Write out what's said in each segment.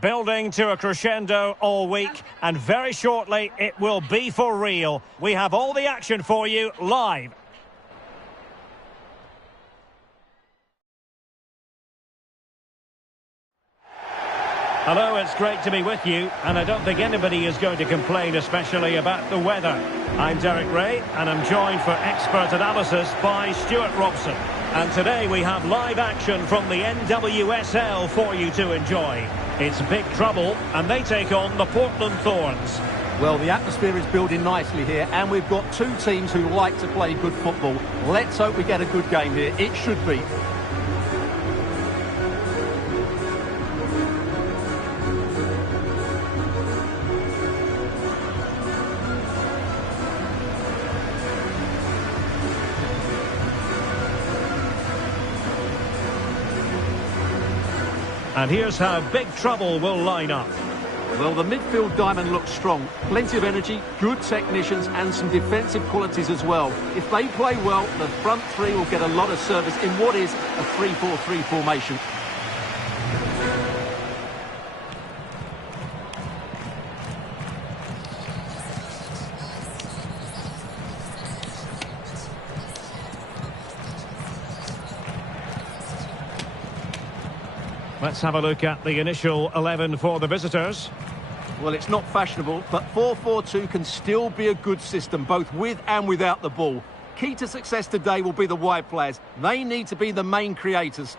Building to a crescendo all week, and very shortly it will be for real. We have all the action for you live. Hello, it's great to be with you, and I don't think anybody is going to complain, especially about the weather. I'm Derek Ray, and I'm joined for expert analysis by Stuart Robson. And today we have live action from the NWSL for you to enjoy. It's Big Trouble, and they take on the Portland Thorns. Well, the atmosphere is building nicely here, and we've got two teams who like to play good football. Let's hope we get a good game here. It should be. And here's how Big Trouble will line up. Well, the midfield diamond looks strong. Plenty of energy, good technicians and some defensive qualities as well. If they play well, the front three will get a lot of service in what is a 3-4-3 formation. Let's have a look at the initial 11 for the visitors. Well, it's not fashionable, but 4-4-2 can still be a good system, both with and without the ball. Key to success today will be the wide players. They need to be the main creators.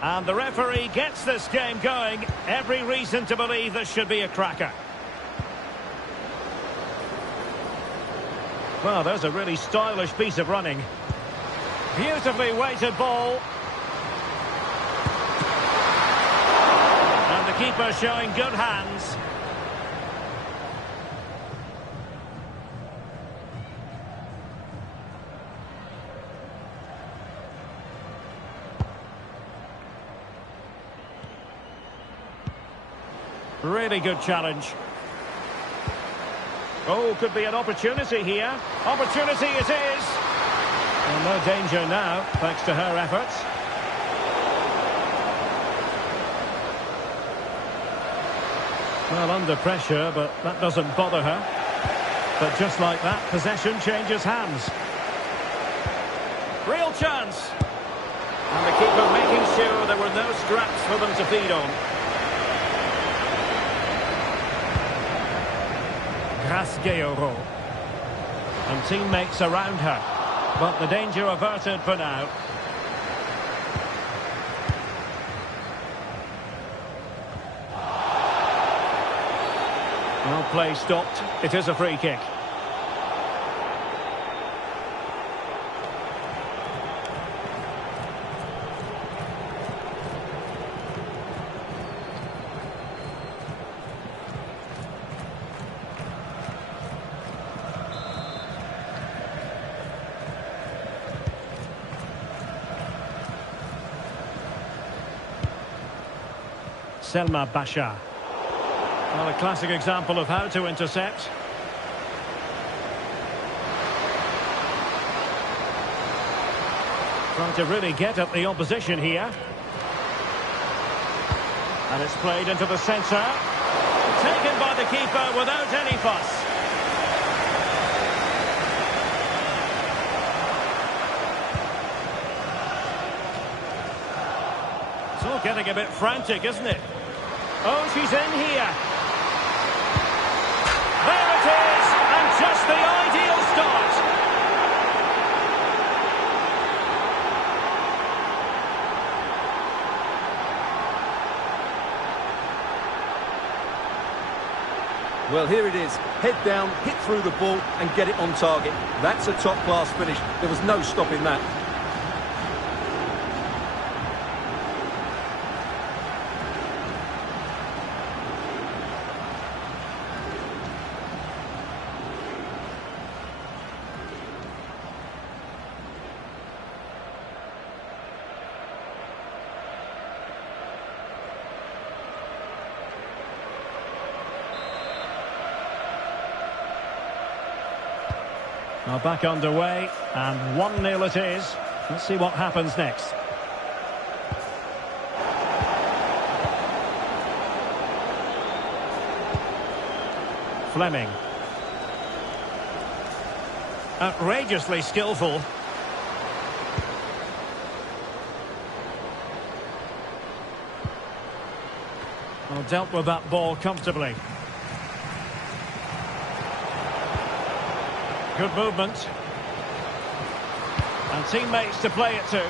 And the referee gets this game going. Every reason to believe this should be a cracker. Well, there's a really stylish piece of running. Beautifully weighted ball. And the keeper showing good hands. Really good challenge. Oh, could be an opportunity here. Opportunity it is. And no danger now, thanks to her efforts. Well, under pressure, but that doesn't bother her. But just like that, possession changes hands. Real chance. And the keeper making sure there were no scraps for them to feed on. Grasgeoro. And teammates around her. But the danger averted for now. Well, play stopped. It is a free kick. Selma Basha. Well, a classic example of how to intercept. Trying to really get at the opposition here. And it's played into the centre. Taken by the keeper without any fuss. It's all getting a bit frantic, isn't it? Oh, she's in here. There it is, and just the ideal start. Well, here it is. Head down, hit through the ball and get it on target. That's a top-class finish. There was no stopping that. Now back underway, and 1-0 it is. Let's see what happens next. Fleming. Outrageously skillful. Well, dealt with that ball comfortably. Good movement. And teammates to play it to.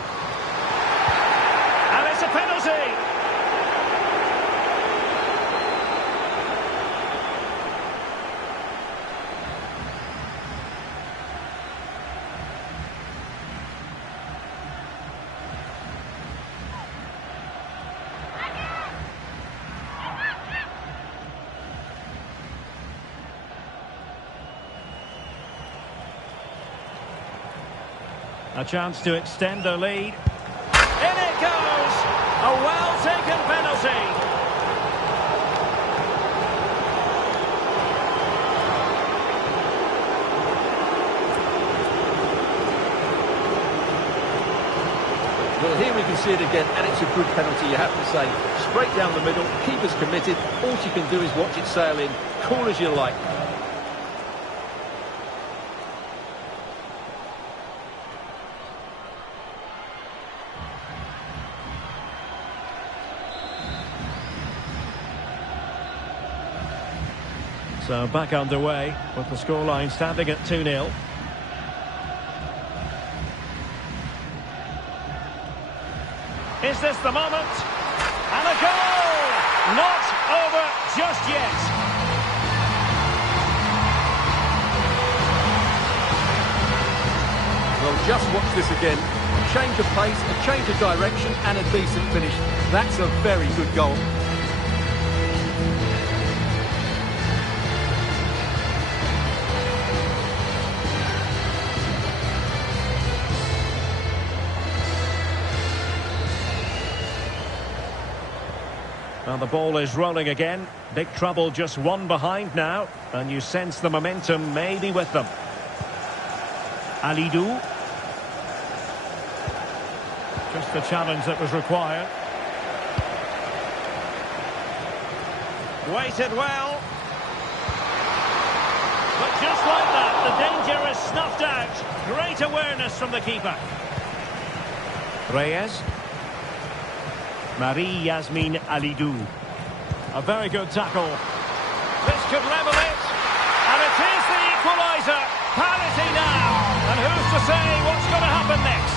And it's a penalty! A chance to extend their lead. In it goes! A well-taken penalty. Well, here we can see it again, and it's a good penalty, you have to say. Straight down the middle, keeper's committed. All she can do is watch it sail in. Cool as you like. So back underway with the scoreline standing at 2-0. Is this the moment? And a goal! Not over just yet. Well, just watch this again. A change of pace, a change of direction, and a decent finish. That's a very good goal. Well, the ball is rolling again. Big trouble, just one behind now. And you sense the momentum may be with them. Alidou. Just the challenge that was required. Waited well. But just like that, the danger is snuffed out. Great awareness from the keeper. Reyes. Marie-Yasmine Alidou. A very good tackle. This could level it. And it is the equaliser. Parity now. And who's to say what's going to happen next?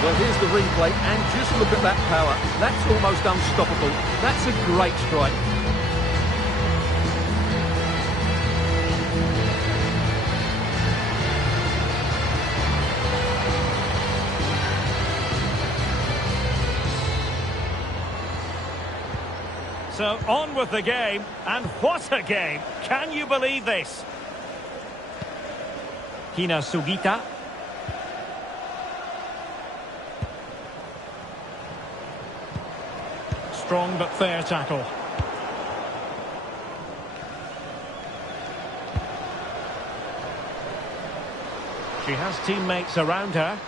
Well, here's the replay, and just look at that power. That's almost unstoppable. That's a great strike. So on with the game, and what a game! Can you believe this? Hina Sugita. Strong but fair tackle. She has teammates around her,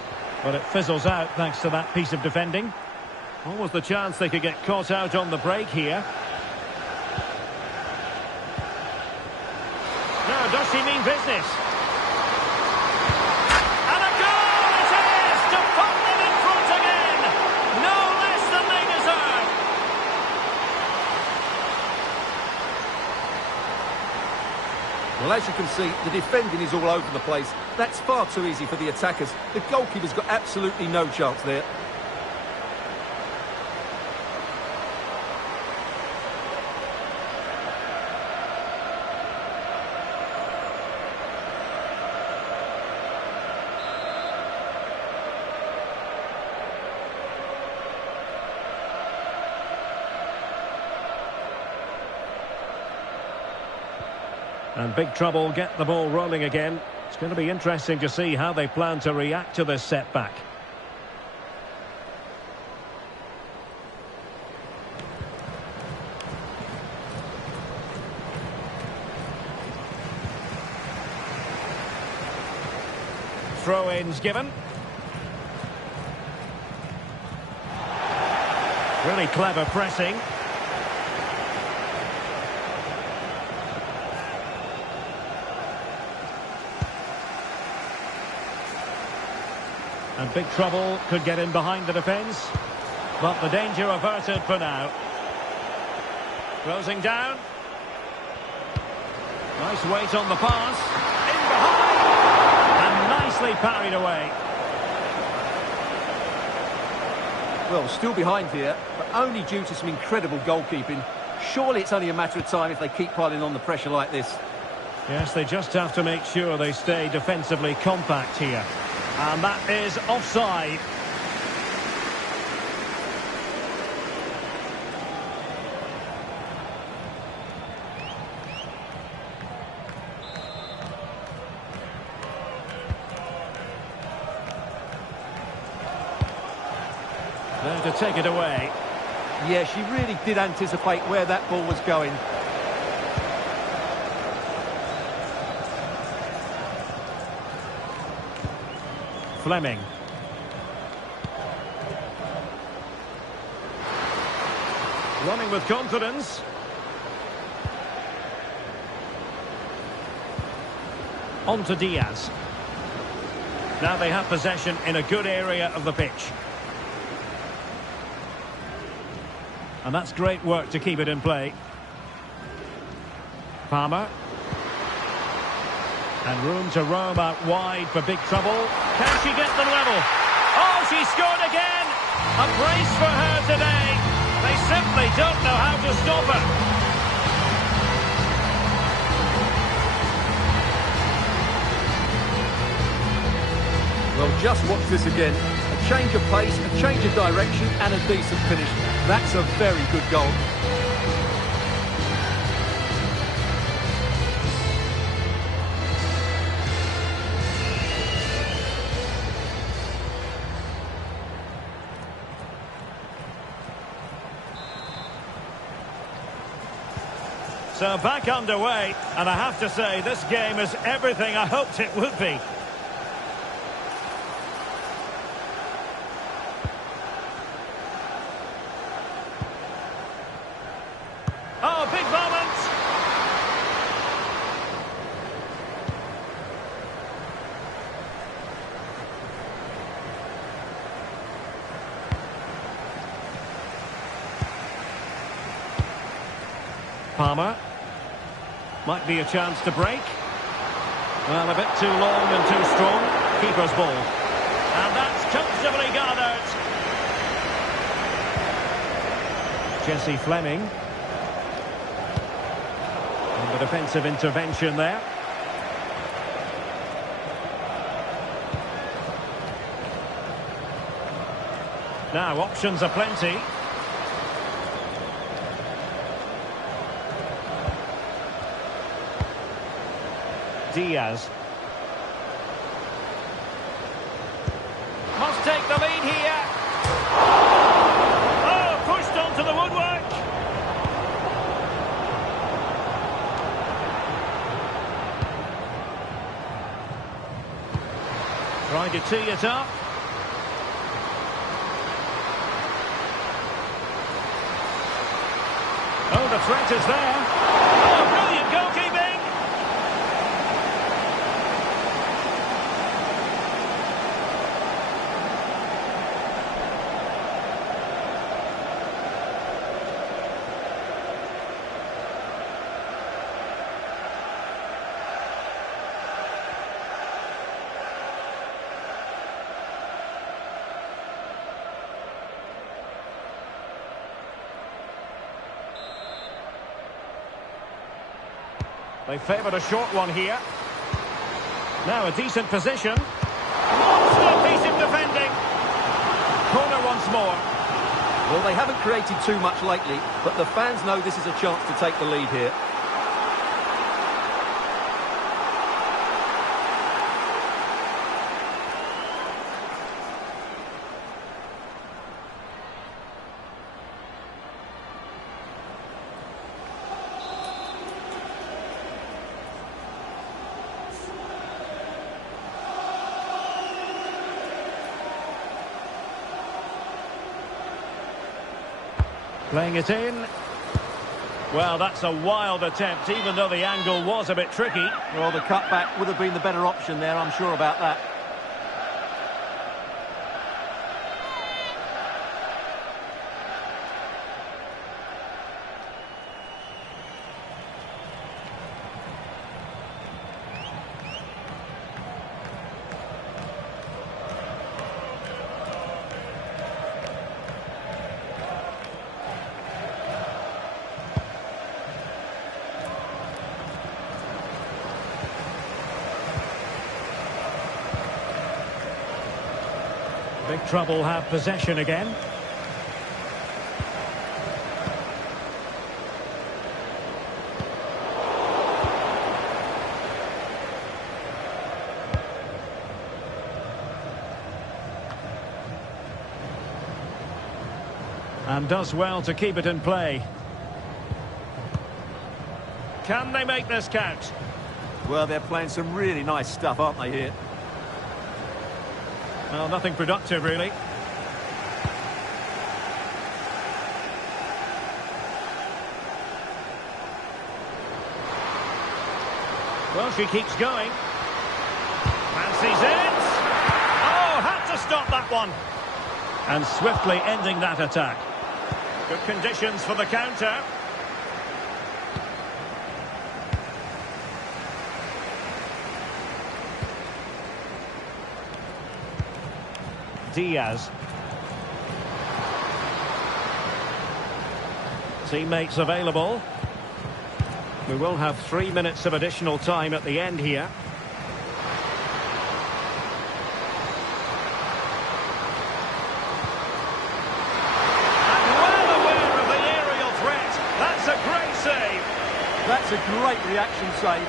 but it fizzles out thanks to that piece of defending. Always the chance they could get caught out on the break here. Now, does she mean business? And a goal it is to put them in front again! No less than they deserve! Well, as you can see, the defending is all over the place. That's far too easy for the attackers. The goalkeeper's got absolutely no chance there. And big trouble, get the ball rolling again. It's going to be interesting to see how they plan to react to this setback. throw-ins given. Really clever pressing. And big trouble could get in behind the defence. But the danger averted for now. Closing down. Nice weight on the pass. In behind. And nicely parried away. Well, still behind here, but only due to some incredible goalkeeping. Surely it's only a matter of time if they keep piling on the pressure like this. Yes, they just have to make sure they stay defensively compact here. And that is offside. There to take it away. Yeah, she really did anticipate where that ball was going. Fleming. Running with confidence. On to Diaz. Now they have possession in a good area of the pitch. And that's great work to keep it in play. Palmer. And room to roam out wide for big trouble. Can she get them level? Oh, she scored again! A brace for her today. They simply don't know how to stop her. Well, just watch this again. A change of pace, a change of direction, and a decent finish. That's a very good goal. So back underway, and I have to say this game is everything I hoped it would be. Oh, big moment! Palmer. Might be a chance to break. Well, a bit too long and too strong. Keeper's ball. And that's comfortably gathered. Jessie Fleming. And the defensive intervention there. Now, options are plenty. Diaz. Must take the lead here. Oh, pushed onto the woodwork. Trying to tee it up. Oh, the threat is there. Oh, brilliant goalkeeping. They favoured a short one here. Now a decent position. Monster piece of defending. Corner once more. Well, they haven't created too much lately, but the fans know this is a chance to take the lead here. Playing it in. Well, that's a wild attempt, even though the angle was a bit tricky. Well, the cutback would have been the better option there, I'm sure about that. Big trouble have possession again. And does well to keep it in play. Can they make this count? Well, they're playing some really nice stuff, aren't they, here? Well, nothing productive, really. Well, she keeps going. Fancies it. Oh, had to stop that one. And swiftly ending that attack. Good conditions for the counter. Diaz. Teammates available. We will have 3 minutes of additional time at the end here. And well aware of the aerial threat. That's a great save. That's a great reaction save.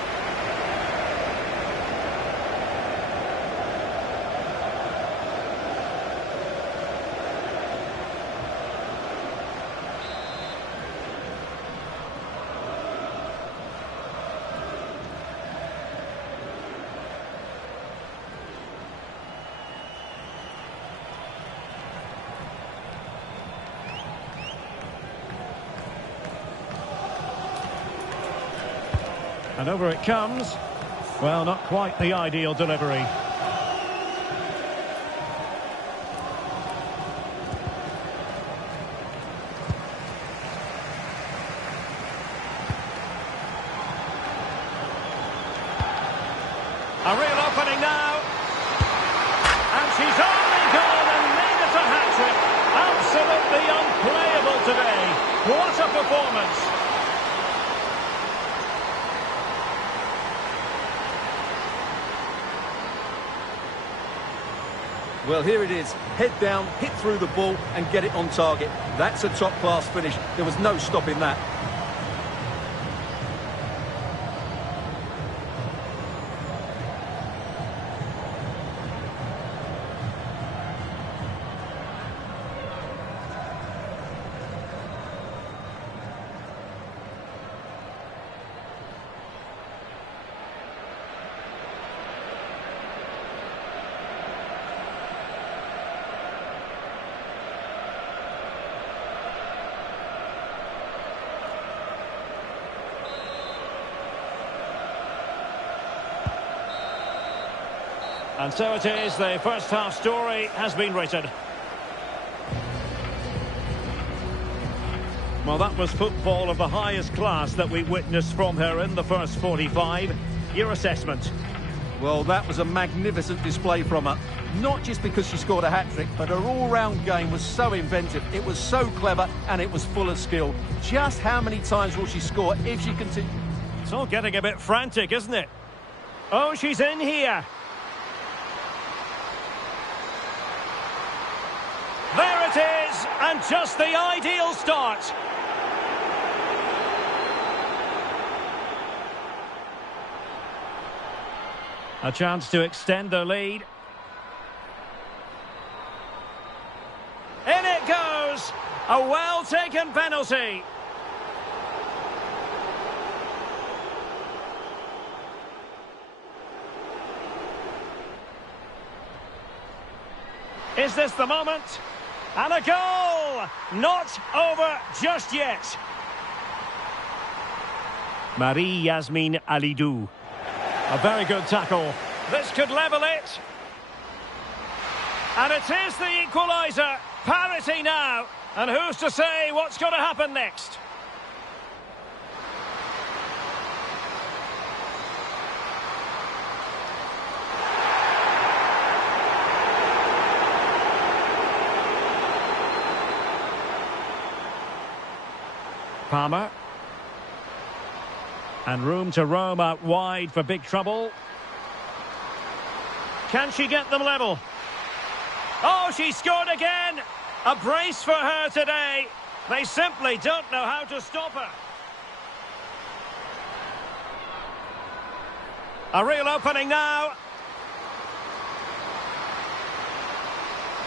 And over it comes. Well, not quite the ideal delivery. A real opening now. And she's only gone and made it a hat-trick. Absolutely unplayable today. What a performance. Well, here it is. Head down, hit through the ball and get it on target. That's a top-class finish. There was no stopping that. And so it is, the first half story has been written. Well, that was football of the highest class that we witnessed from her in the first 45. Your assessment? Well, that was a magnificent display from her. Not just because she scored a hat-trick, but her all-round game was so inventive. It was so clever and it was full of skill. Just how many times will she score if she continues? It's all getting a bit frantic, isn't it? Oh, she's in here. There it is, and just the ideal start. A chance to extend their lead. In it goes! A well-taken penalty. Is this the moment? And a goal! Not over just yet. Marie-Yasmine Alidou. A very good tackle. This could level it. And it is the equaliser. Parity now. And who's to say what's going to happen next? Palmer. And room to roam out wide for big trouble. Can she get them level? Oh, she scored again! A brace for her today. They simply don't know how to stop her. A real opening now.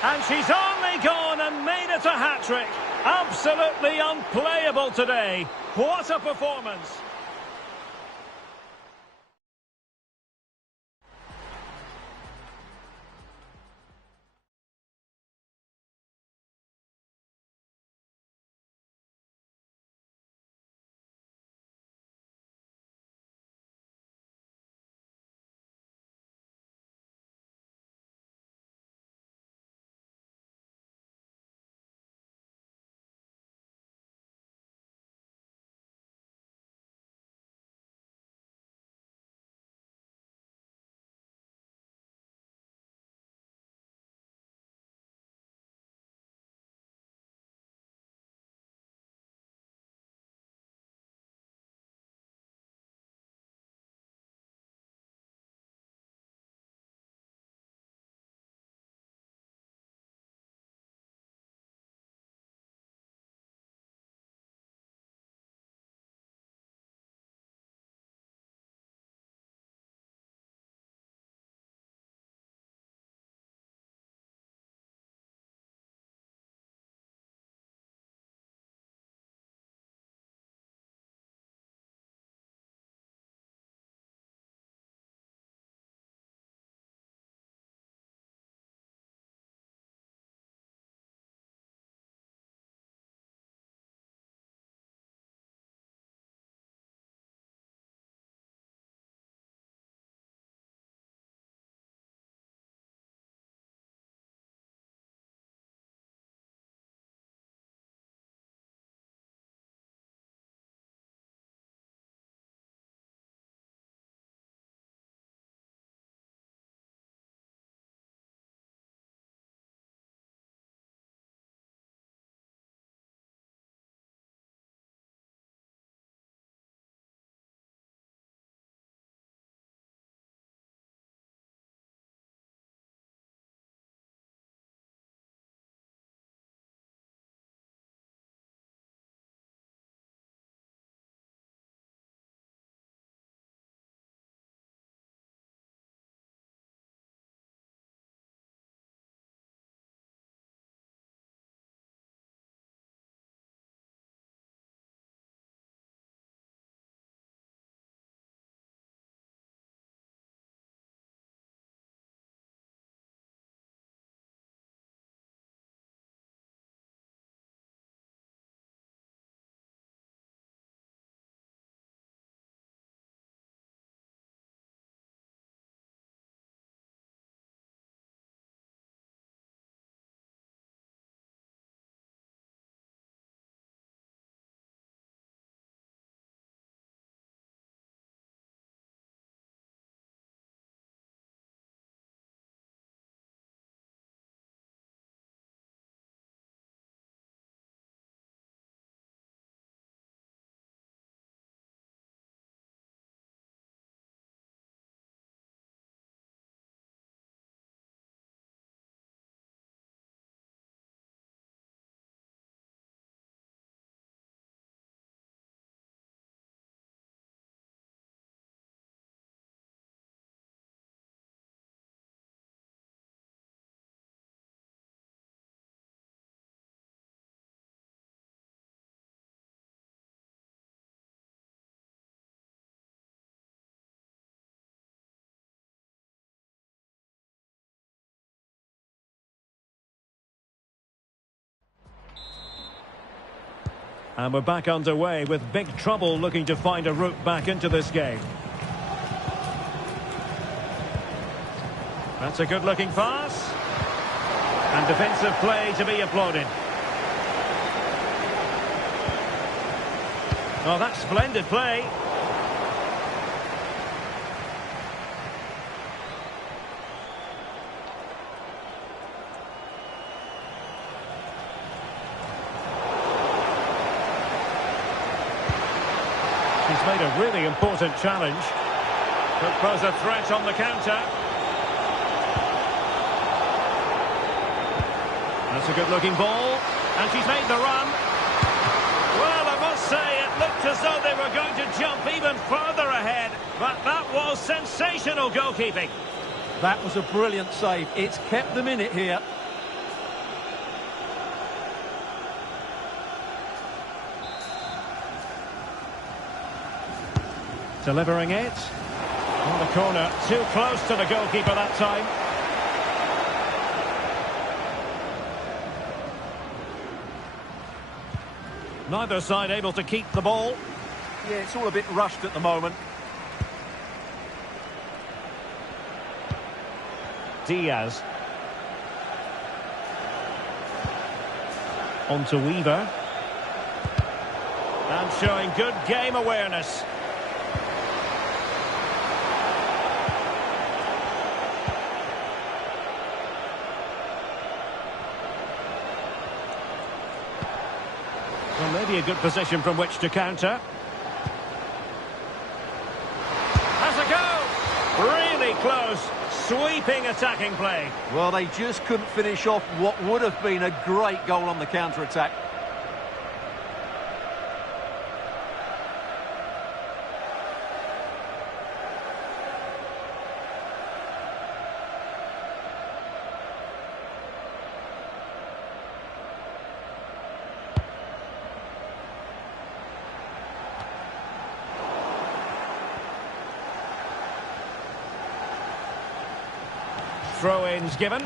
And she's only gone and made it a hat-trick. Absolutely unplayable today. What a performance. And we're back underway with big trouble looking to find a route back into this game. That's a good-looking pass. And defensive play to be applauded. Oh, that's splendid play. She's made a really important challenge. Could pose a threat on the counter. That's a good-looking ball. And she's made the run. Well, I must say, it looked as though they were going to jump even further ahead. But that was sensational goalkeeping. That was a brilliant save. It's kept them in it here. Delivering it. On the corner, too close to the goalkeeper that time. Neither side able to keep the ball. Yeah, it's all a bit rushed at the moment. Diaz. On to Weaver. And showing good game awareness. Well, maybe a good position from which to counter. Has a go! Really close. Sweeping attacking play. Well, they just couldn't finish off what would have been a great goal on the counter-attack. Throw-ins given.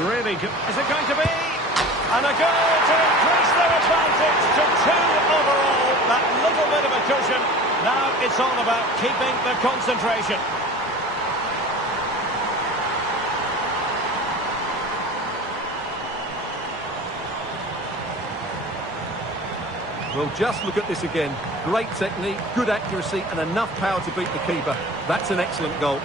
Really good. Is it going to be? And a goal to increase their advantage to 2 overall. That little bit of a cushion. Now it's all about keeping the concentration. Well, just look at this again. Great technique, good accuracy, and enough power to beat the keeper. That's an excellent goal.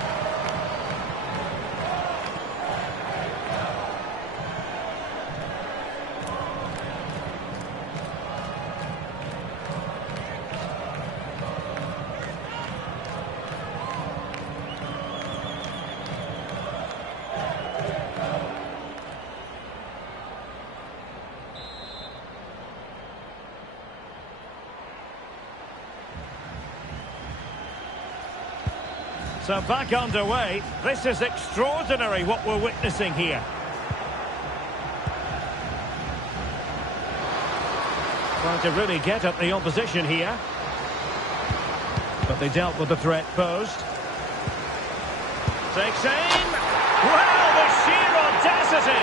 So back underway. This is extraordinary what we're witnessing here. Trying to really get at the opposition here. But they dealt with the threat posed. Takes aim. Well, the sheer audacity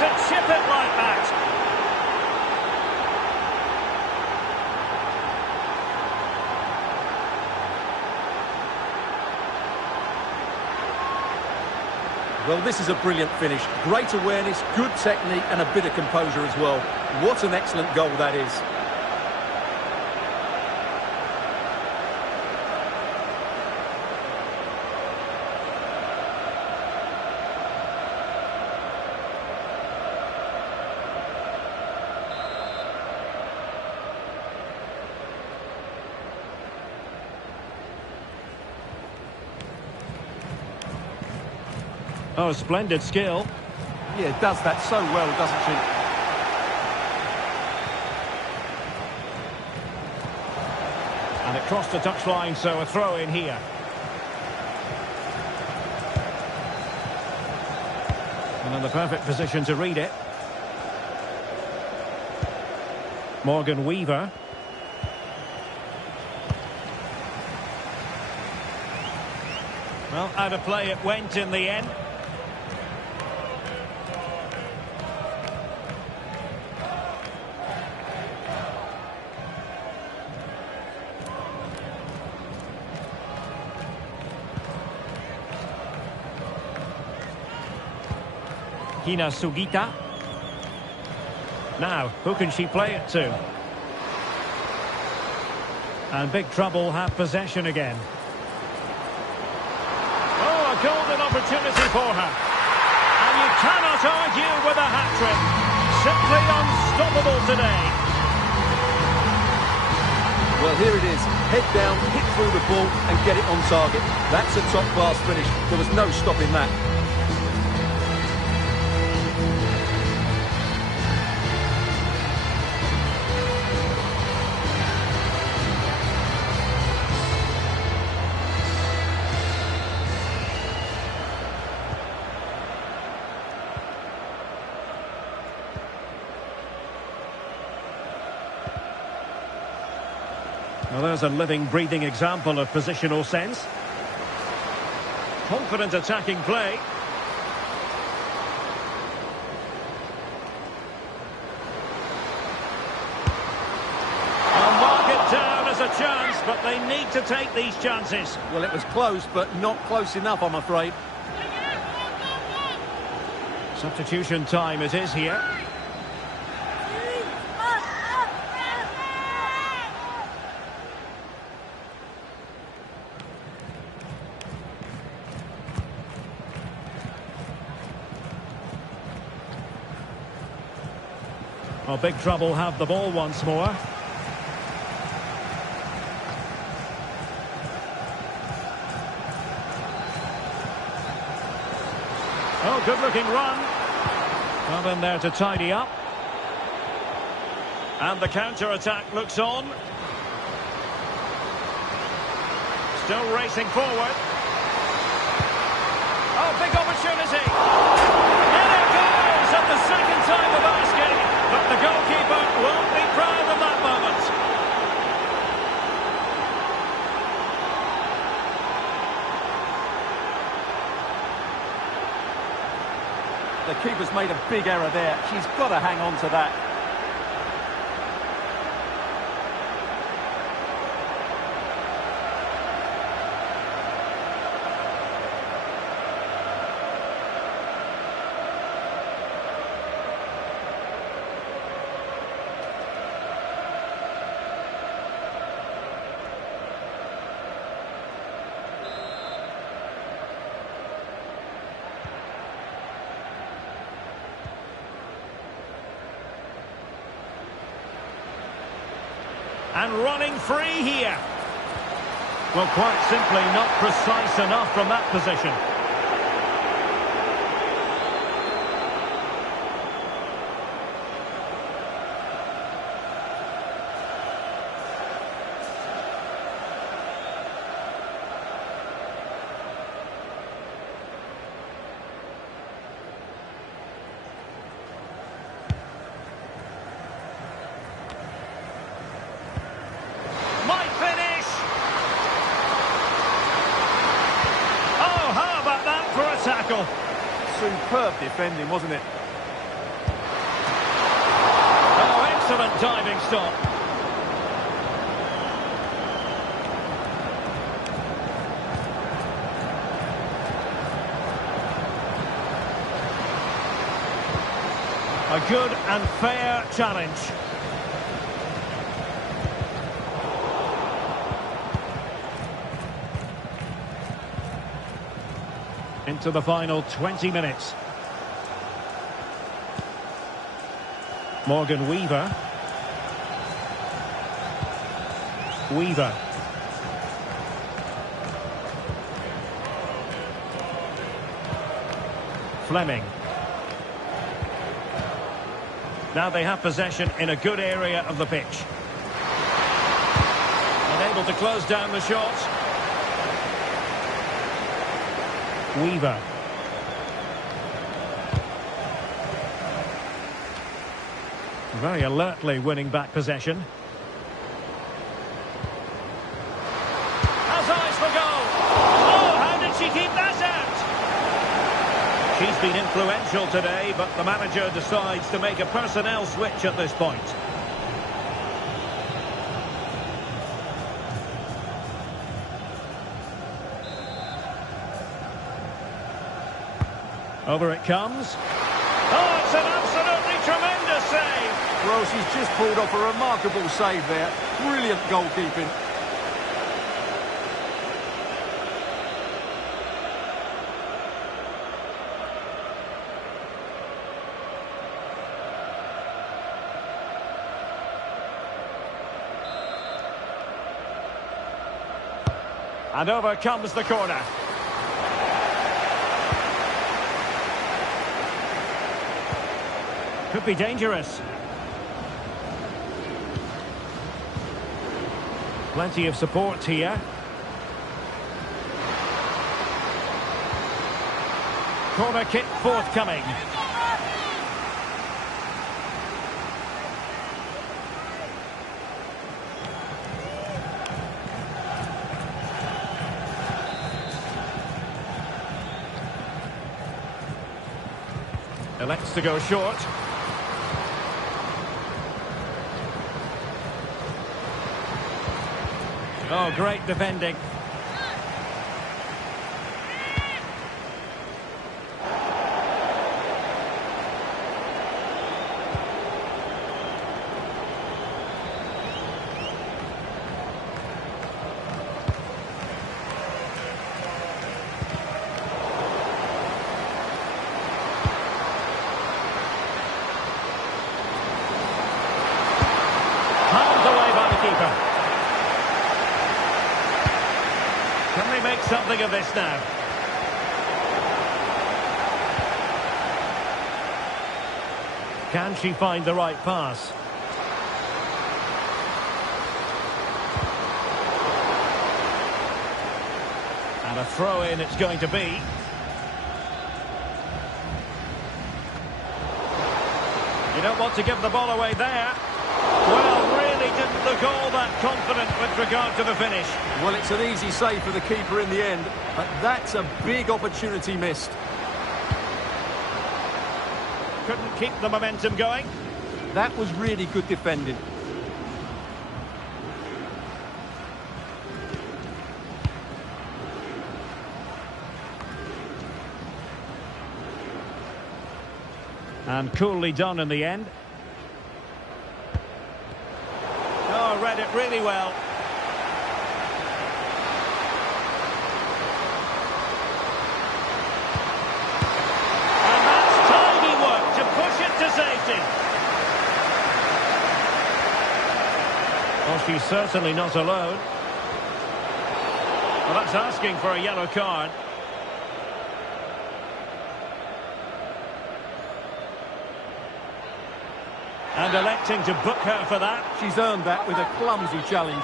to chip it like that. Well, this is a brilliant finish. Great awareness, good technique, and a bit of composure as well. What an excellent goal that is. Oh, splendid skill. Yeah, does that so well, doesn't she? And it crossed the touchline, so a throw in here. And in the perfect position to read it. Morgan Weaver. Well, out of play it went in the end. Hina Sugita. Now, who can she play it to? And big trouble have possession again. Oh, a golden opportunity for her. And you cannot argue with a hat-trick. Simply unstoppable today. Well, here it is. Head down, hit through the ball and get it on target. That's a top-class finish. There was no stopping that. Well, there's a living, breathing example of positional sense. Confident attacking play. I'll mark it down as a chance, but they need to take these chances. Well, it was close, but not close enough, I'm afraid. Substitution time it is here. Oh, big trouble have the ball once more. Oh, good-looking run. Well, in there to tidy up. And the counter-attack looks on. Still racing forward. Oh, big opportunity. And it goes at the second time of asking. But the goalkeeper won't be proud of that moment. The keeper's made a big error there. She's got to hang on to that. And running free here. Well, quite simply not precise enough from that position. Tackle. Superb defending, wasn't it? Oh, excellent diving stop. A good and fair challenge. Into the final 20 minutes. Morgan Weaver. Weaver. Fleming. Now they have possession in a good area of the pitch. Unable to close down the shot. Weaver. Very alertly winning back possession. Has eyes for goal. Oh, how did she keep been influential today, but the manager decides to make a personnel switch at this point. Over it comes. Oh, it's an absolutely tremendous save! Well, she's just pulled off a remarkable save there. Brilliant goalkeeping. And over comes the corner. Could be dangerous. Plenty of support here. Corner kick forthcoming. Elects to go short. Oh, great defending. Palmed away by the keeper. Can they make something of this now? Can she find the right pass? And a throw-in it's going to be. You don't want to give the ball away there. Well, really didn't look all that confident with regard to the finish. Well, it's an easy save for the keeper in the end, but that's a big opportunity missed. Couldn't keep the momentum going. That was really good defending. And coolly done in the end. Oh, read it really well. And that's tidy work to push it to safety. Well, she's certainly not alone. Well, that's asking for a yellow card. And electing to book her for that. She's earned that with a clumsy challenge.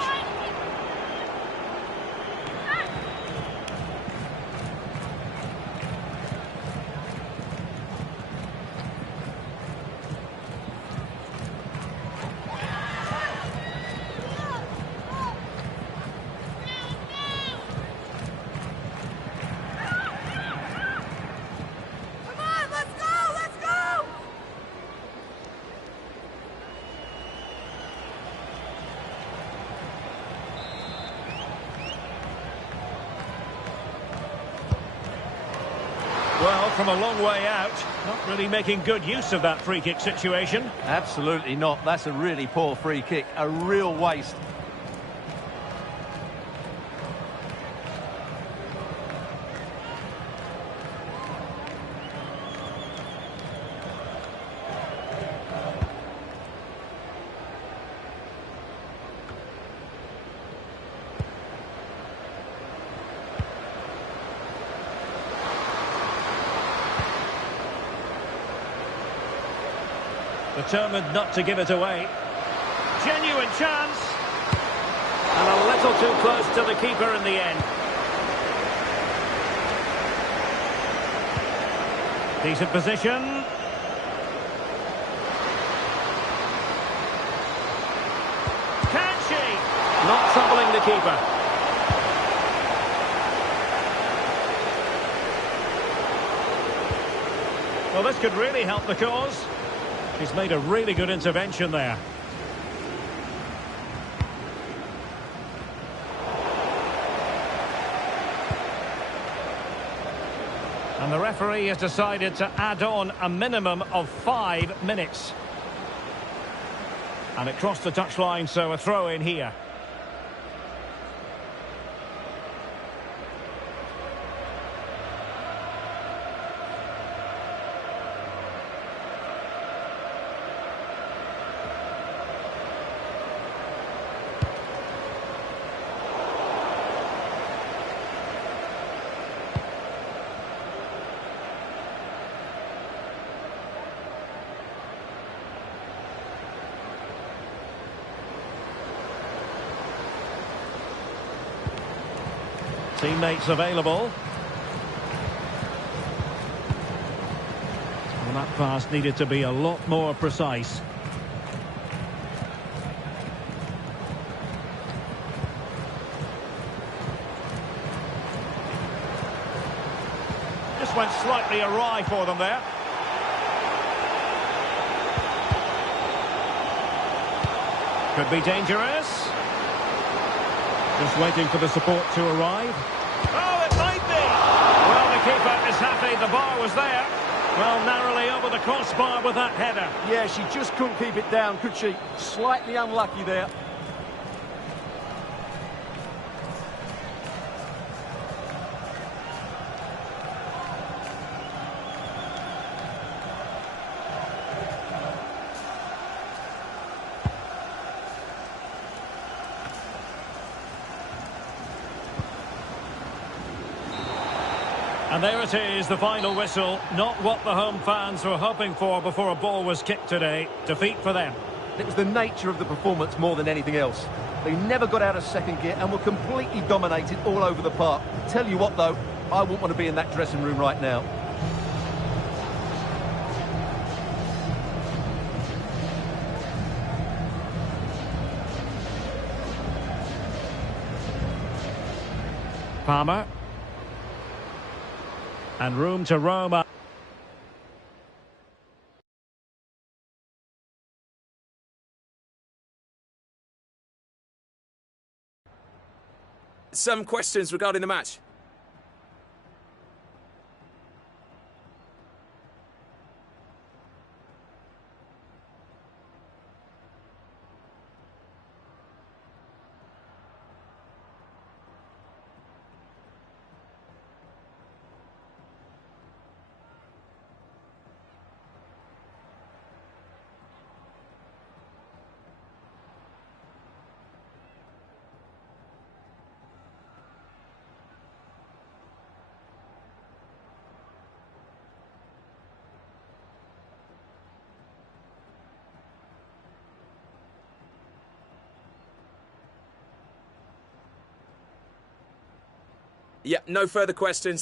Well, from a long way out, not really making good use of that free kick situation. Absolutely not. That's a really poor free kick. A real waste. Determined not to give it away. Genuine chance. And a little too close to the keeper in the end. Decent position. Can she? Not troubling the keeper. Well, this could really help the cause. He's made a really good intervention there. And the referee has decided to add on a minimum of 5 minutes. And it crossed the touchline, so a throw in here. Teammates available. Well, that pass needed to be a lot more precise. Just went slightly awry for them there. Could be dangerous. Just waiting for the support to arrive. Oh, it might be! Well, the keeper is happy. The bar was there. Well, narrowly over the crossbar with that header. Yeah, she just couldn't keep it down, could she? Slightly unlucky there. And there it is, the final whistle. Not what the home fans were hoping for before a ball was kicked today. Defeat for them. It was the nature of the performance more than anything else. They never got out of second gear and were completely dominated all over the park. Tell you what, though, I wouldn't want to be in that dressing room right now. Palmer. And room to roam. Some questions regarding the match. Yeah, no further questions.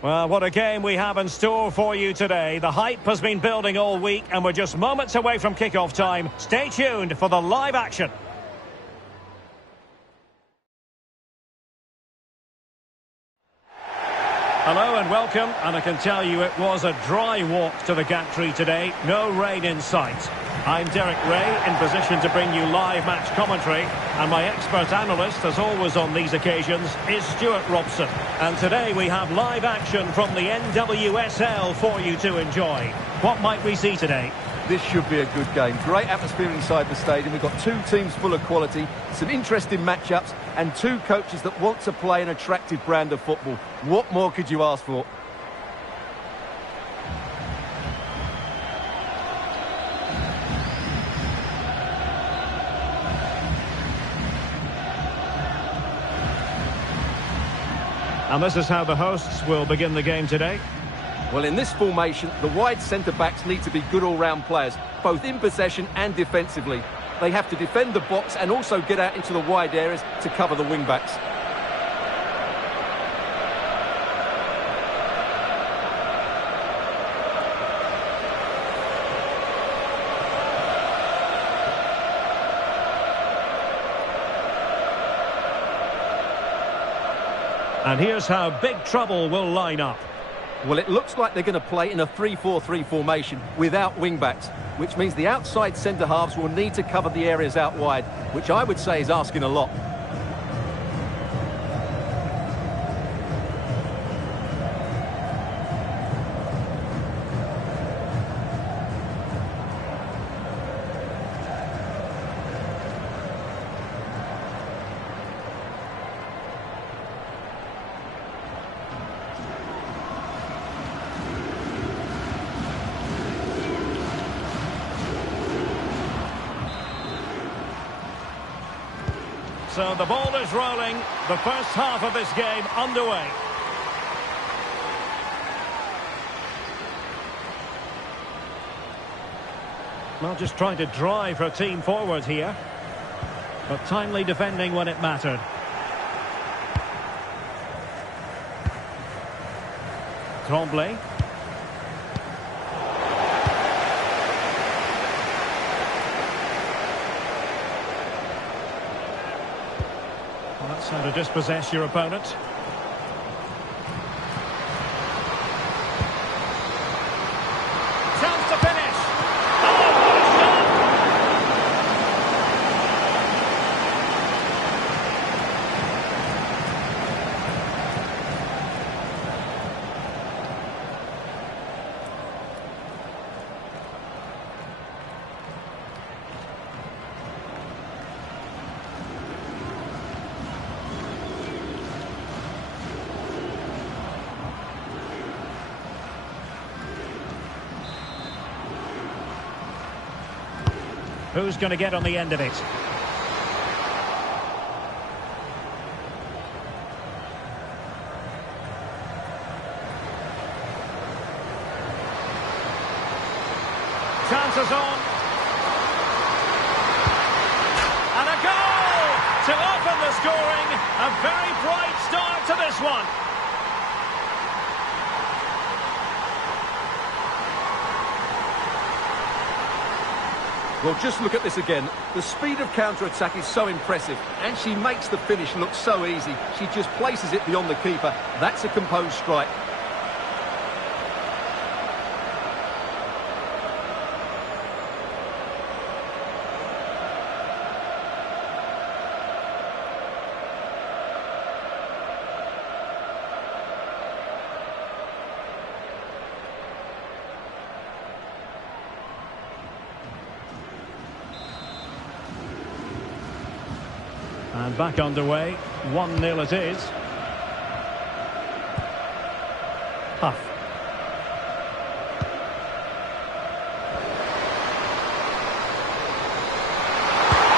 Well, what a game we have in store for you today. The hype has been building all week and we're just moments away from kick-off time. Stay tuned for the live action. Hello and welcome, and I can tell you it was a dry walk to the gantry today. No rain in sight. I'm Derek Ray, in position to bring you live match commentary, and my expert analyst, as always on these occasions, is Stuart Robson. And today we have live action from the NWSL for you to enjoy. What might we see today? This should be a good game. Great atmosphere inside the stadium. We've got two teams full of quality, some interesting matchups, and two coaches that want to play an attractive brand of football. What more could you ask for? And this is how the hosts will begin the game today. Well, in this formation, the wide centre-backs need to be good all-round players, both in possession and defensively. They have to defend the box and also get out into the wide areas to cover the wing-backs. And here's how Big Trouble will line up. Well, it looks like they're going to play in a 3-4-3 formation without wing-backs, which means the outside centre-halves will need to cover the areas out wide, which I would say is asking a lot. So the ball is rolling, the first half of this game underway. Well, just trying to drive her team forward here, but timely defending when it mattered. Tremblay. That's how to dispossess your opponent. Chance to finish. Oh, what a shot! Who's going to get on the end of it? Chances on. And a goal to open the scoring. A very bright start to this one. Well, just look at this again. The speed of counter-attack is so impressive, and she makes the finish look so easy. She just places it beyond the keeper. That's a composed strike. And back underway, 1-0 it is. Huff.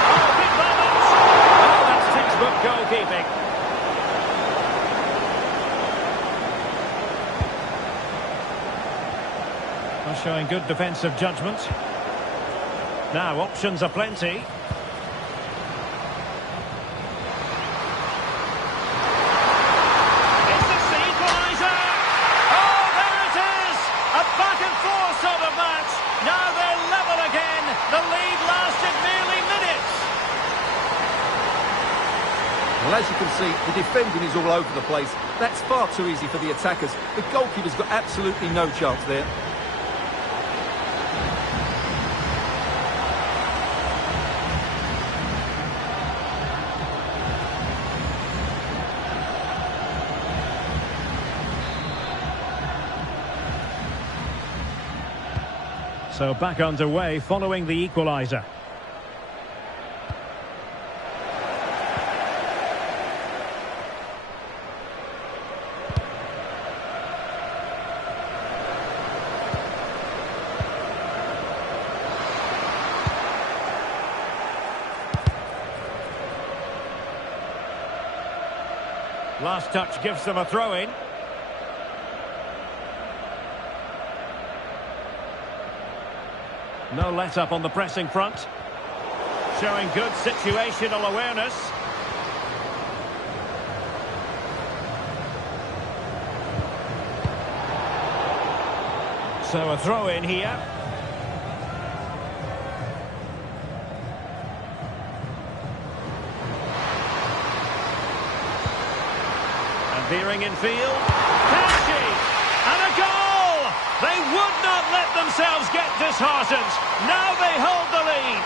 Oh, big moment! Oh, that's textbook goalkeeping. Well, showing good defensive judgment. Now, options are plenty. Well, as you can see, the defending is all over the place. That's far too easy for the attackers. The goalkeeper's got absolutely no chance there. So back underway following the equaliser. Last touch gives them a throw-in. No let-up on the pressing front. Showing good situational awareness. So a throw-in here. And veering in field. Can she? And a goal! They would not let themselves get disheartened. Now they hold the lead.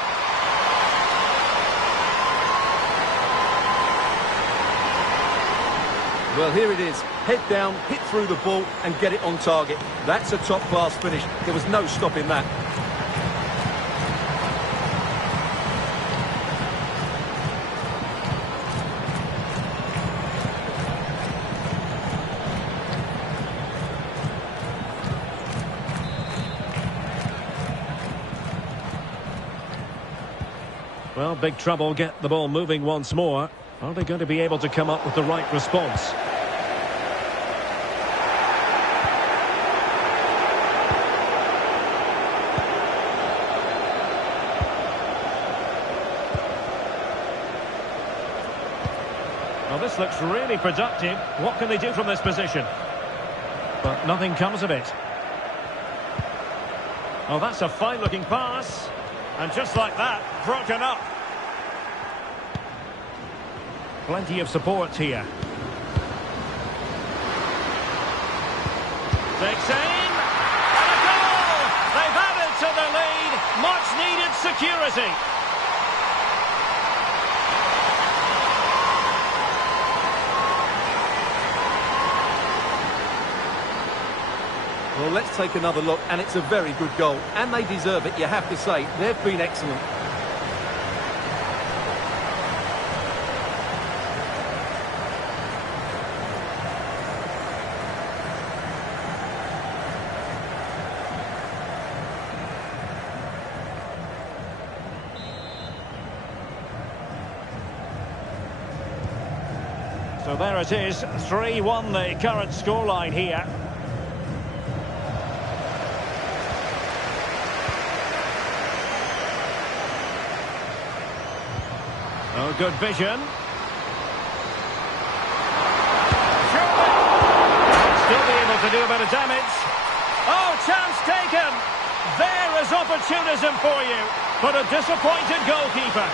Well, here it is. Head down, hit through the ball and get it on target. That's a top-class finish. There was no stopping that. Well, big trouble, get the ball moving once more. Are they going to be able to come up with the right response? Well, this looks really productive. What can they do from this position? But nothing comes of it. Oh, that's a fine-looking pass. And just like that, broken up. Plenty of support here. Takes aim. And a goal! They've added to the lead. Much needed security. Well, let's take another look, and it's a very good goal. And they deserve it, you have to say. They've been excellent. So there it is, 3-1 the current scoreline here. Oh, good vision. Surely. Still be able to do a bit of damage. Oh, chance taken. There is opportunism for you, but a disappointed goalkeeper.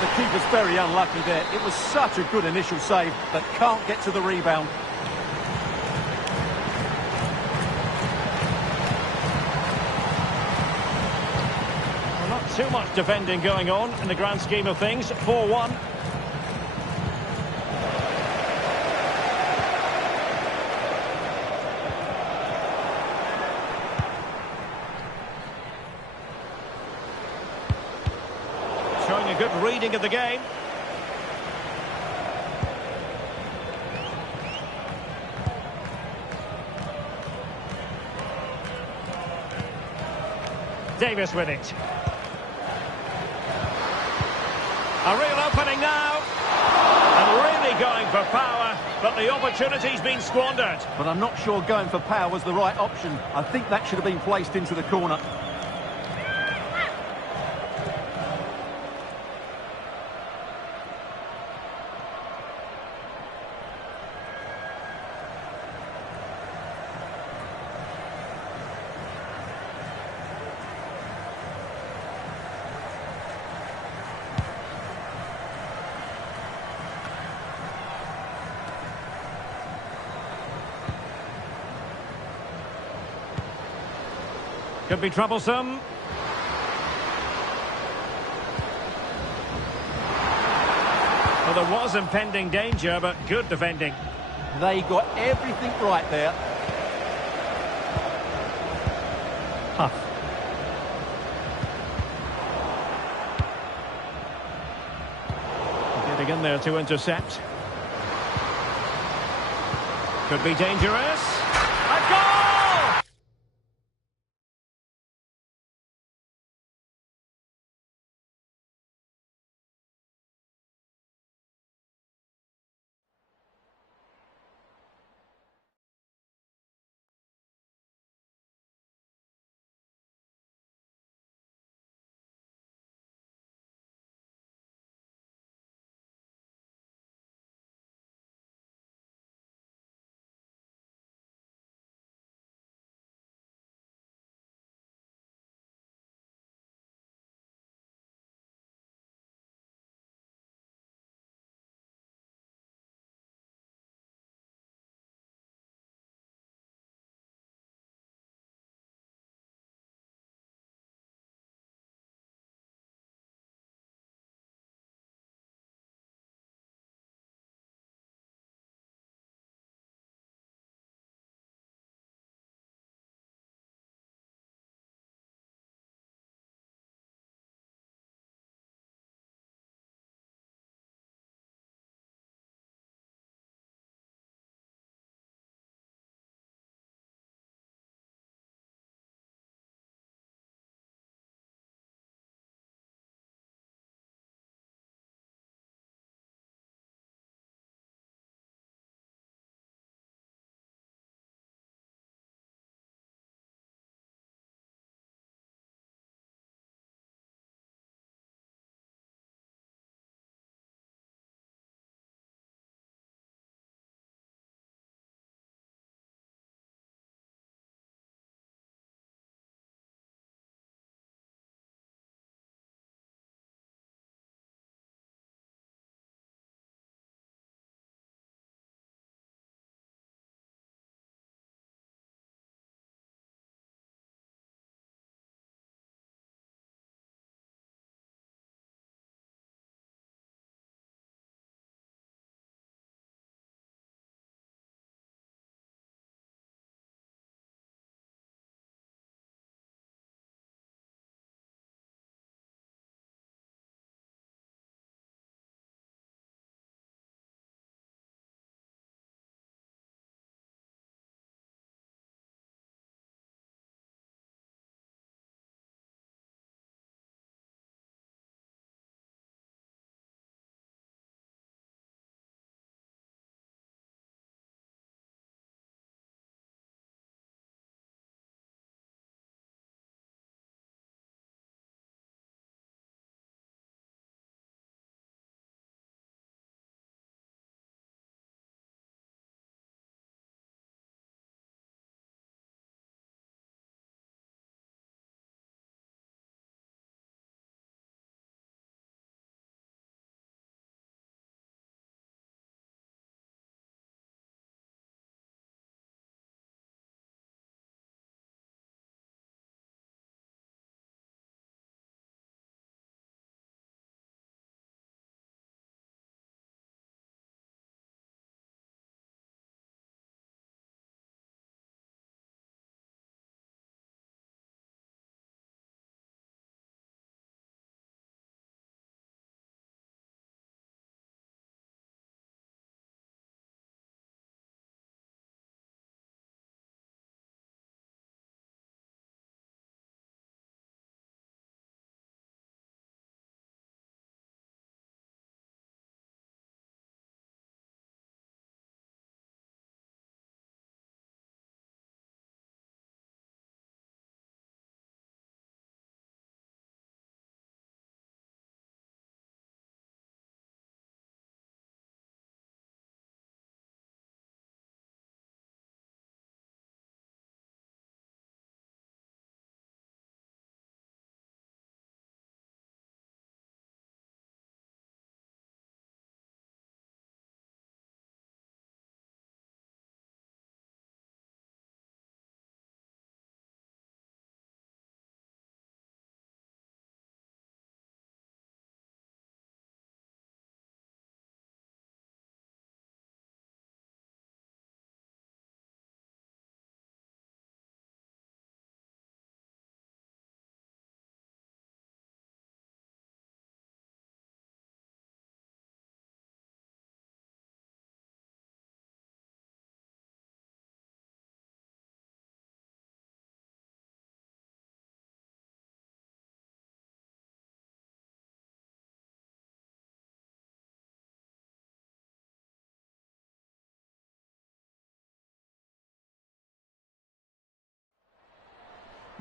The keeper's very unlucky there. It was such a good initial save, but can't get to the rebound. Too much defending going on in the grand scheme of things. 4-1. Showing a good reading of the game. Davis with it. A real opening now, and really going for power, but the opportunity's been squandered. But I'm not sure going for power was the right option. I think that should have been placed into the corner. Could be troublesome. Well, there was impending danger, but good defending. They got everything right there. Huff. Getting in there to intercept. Could be dangerous. A goal!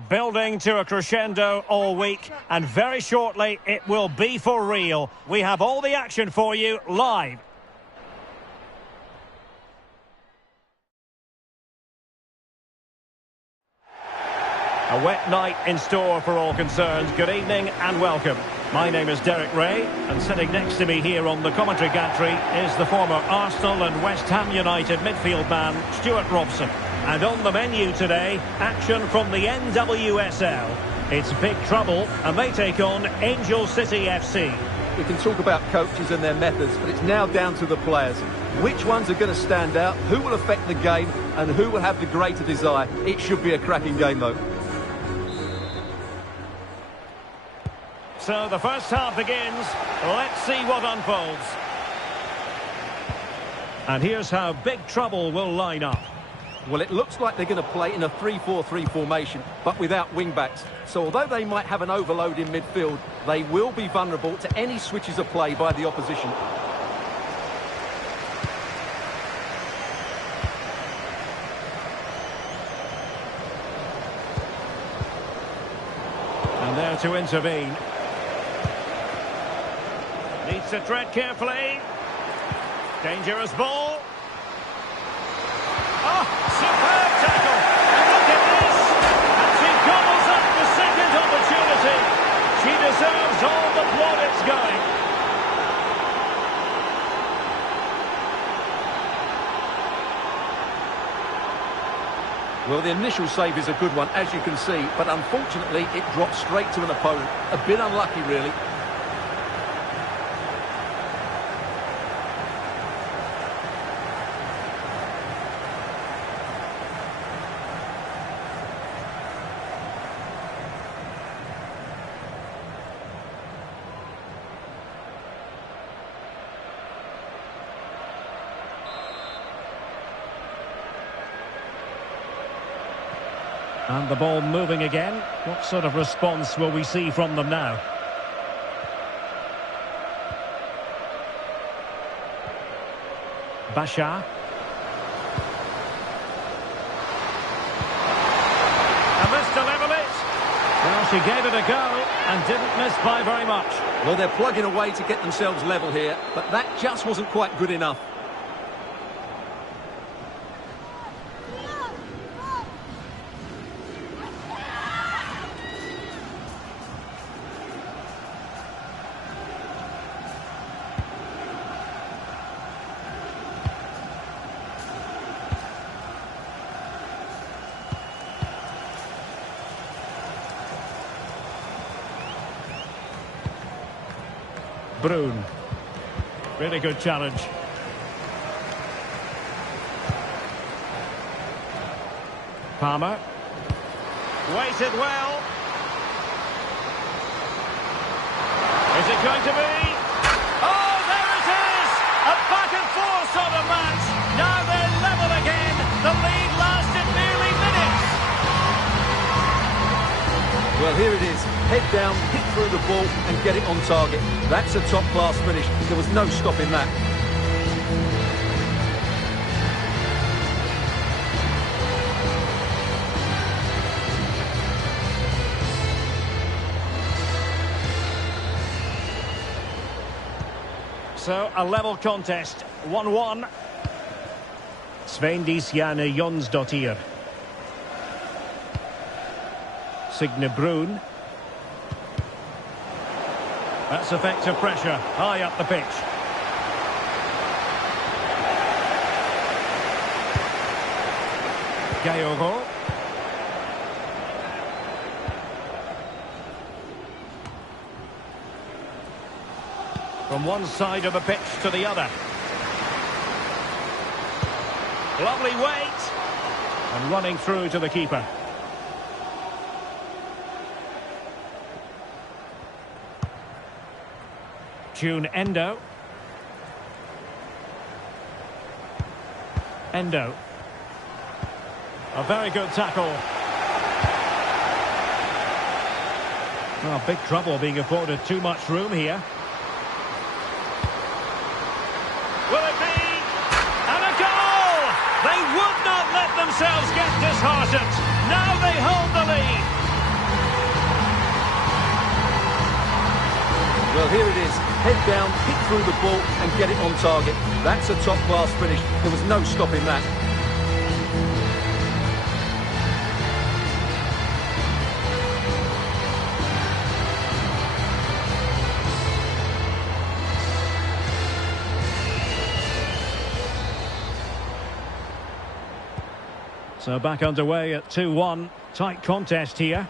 Building to a crescendo all week, and very shortly it will be for real. We have all the action for you live. A wet night in store for all concerned. Good evening and welcome. My name is Derek Ray, and sitting next to me here on the commentary gantry is the former Arsenal and West Ham United midfield man, Stuart Robson. And on the menu today, action from the NWSL. It's big trouble, and they take on Angel City FC. We can talk about coaches and their methods, but it's now down to the players. Which ones are going to stand out, who will affect the game, and who will have the greater desire? It should be a cracking game, though. So the first half begins. Let's see what unfolds. And here's how big trouble will line up. Well, it looks like they're going to play in a 3-4-3 formation, but without wing-backs. So although they might have an overload in midfield, they will be vulnerable to any switches of play by the opposition. And there to intervene. Needs to tread carefully. Dangerous ball. Oh, superb tackle. Look at this. And she gobbles up the second opportunity. She deserves all the plaudits going. Well, the initial save is a good one, as you can see, but unfortunately it dropped straight to an opponent. A bit unlucky, really. And the ball moving again. What sort of response will we see from them now? Bashar. And this to level it. Well, she gave it a go and didn't miss by very much. Well, they're plugging away to get themselves level here, but that just wasn't quite good enough. Brun. Really good challenge. Palmer. Waited well. Is it going to be? Oh, there it is! A back and forth sort of match. Now they're level again. The lead lasted nearly minutes. Well, here it is. Head down, hit through the ball and get it on target. That's a top-class finish. There was no stopping that. So, a level contest. 1-1. Svendisjane Jonsdottir. Signe Brun. That's effective pressure, high up the pitch. Gayogo. From one side of the pitch to the other. Lovely weight. And running through to the keeper. June Endo. Endo. A very good tackle. Well, big trouble being afforded too much room here. Will it be? And a goal! They would not let themselves get disheartened. Now they hold the lead. Well, here it is. Head down, kick through the ball and get it on target. That's a top-class finish. There was no stopping that. So back underway at 2-1. Tight contest here.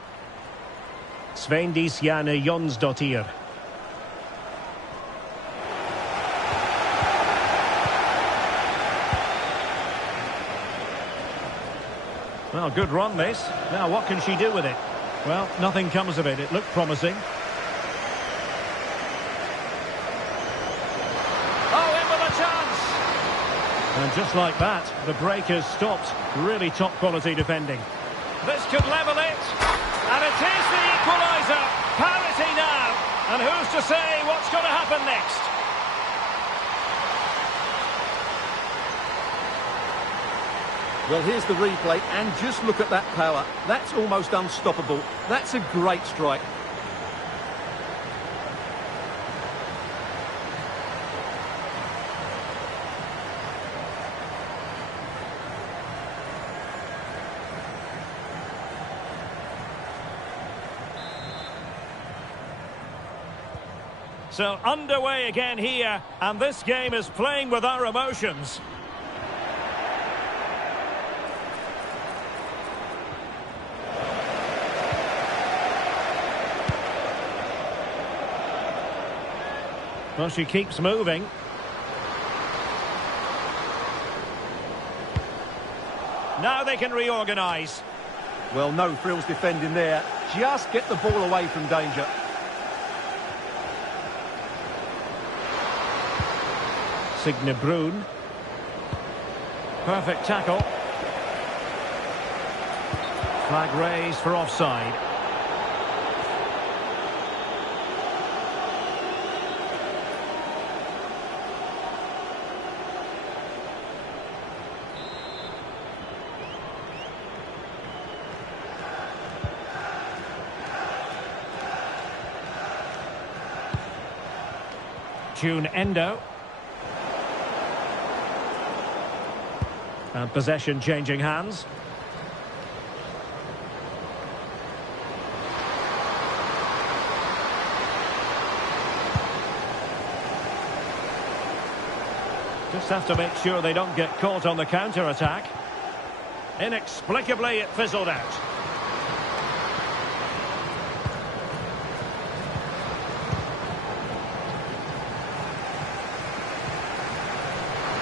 Svendis Janne Jonsdottir. Well, good run this. Now what can she do with it? Well, nothing comes of it. It looked promising. Oh, in with a chance! And just like that, the break has stopped. Really top quality defending. This could level it. And it is the equaliser. Parity now. And who's to say what's going to happen next? Well, here's the replay, and just look at that power. That's almost unstoppable. That's a great strike. So underway again here, and this game is playing with our emotions. Well, she keeps moving. Now they can reorganise. Well, no frills defending there. Just get the ball away from danger. Signe Brun. Perfect tackle. Flag raised for offside. June Endo. And possession changing hands. Just have to make sure they don't get caught on the counter-attack. Inexplicably, it fizzled out.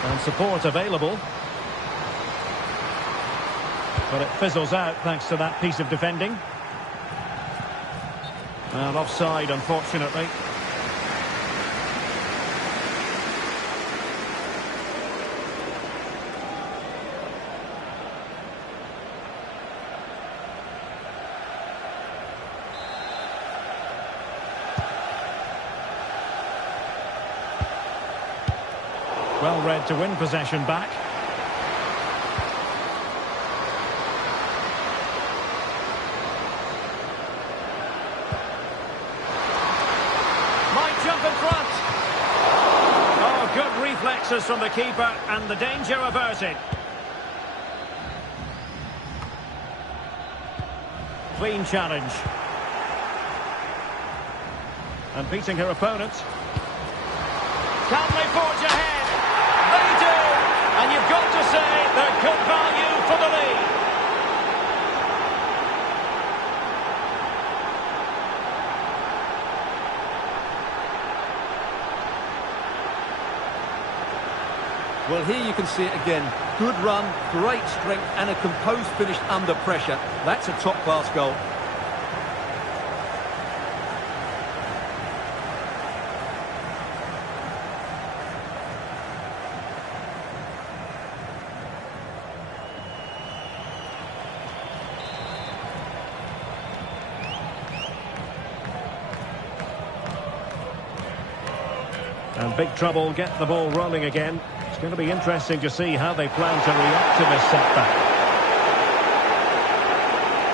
And support available. But it fizzles out thanks to that piece of defending. And offside, unfortunately. Well read to win possession back. Might jump in front. Oh, good reflexes from the keeper and the danger averted. Clean challenge. And beating her opponent. Can they forge ahead? They do! And you've got to say they're good value for the lead. Well, here you can see it again. Good run, great strength and a composed finish under pressure. That's a top-class goal. And big trouble, get the ball rolling again. It's going to be interesting to see how they plan to react to this setback.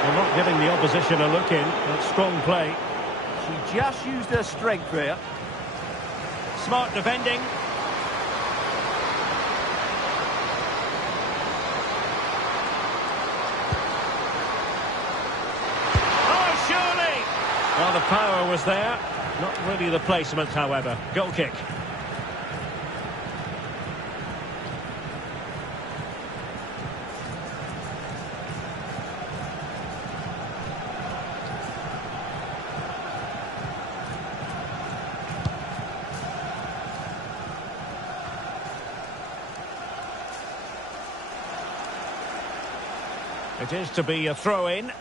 They're not giving the opposition a look in. That's strong play. She just used her strength there. Smart defending. Oh, surely! Well, the power was there. Not really the placement, however. Goal kick. It is to be a throw-in. Well,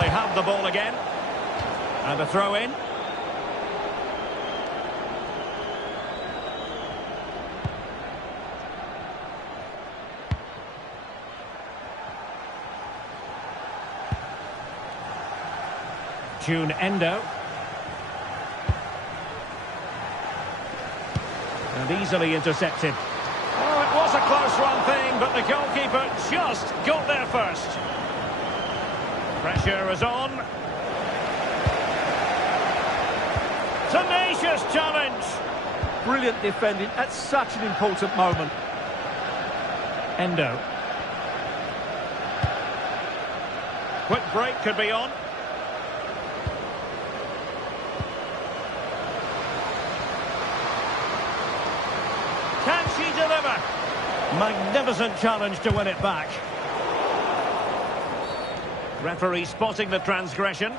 they have the ball again. And a throw-in. June Endo. And easily intercepted. Oh, it was a close run thing, but the goalkeeper just got there first. Pressure is on. Tenacious challenge. Brilliant defending at such an important moment. Endo. Quick break could be on. Can she deliver? Magnificent challenge to win it back. Referee spotting the transgression.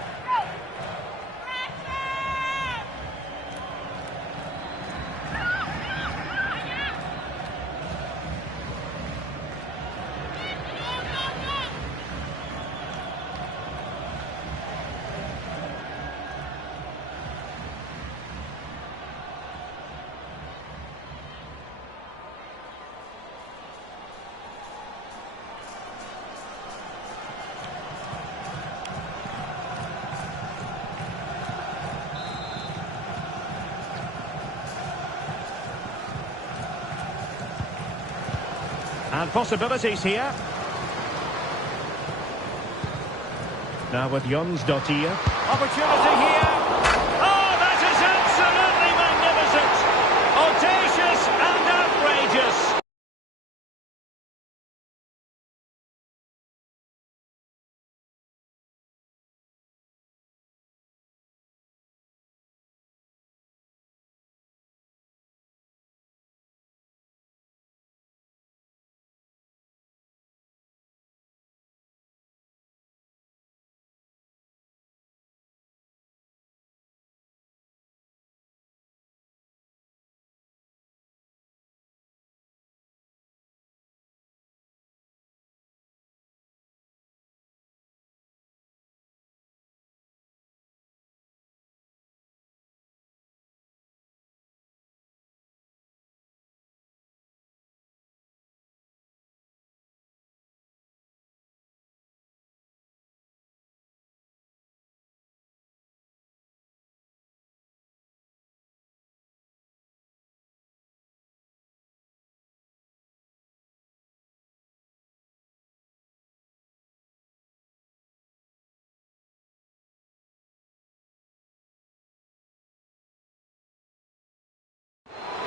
And possibilities here. Now with Jonsdottir. Opportunity here. Oh, that is absolutely magnificent. Audacious and outrageous.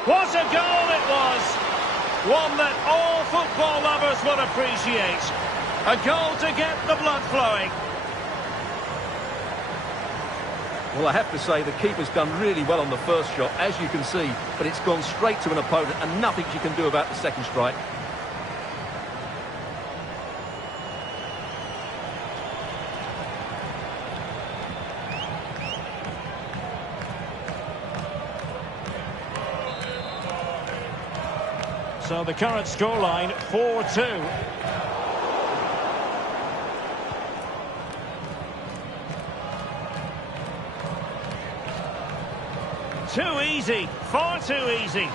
What a goal it was! One that all football lovers will appreciate. A goal to get the blood flowing. Well, I have to say the keeper's done really well on the first shot, as you can see, but it's gone straight to an opponent and nothing you can do about the second strike. So the current scoreline, 4-2. Too easy, far too easy.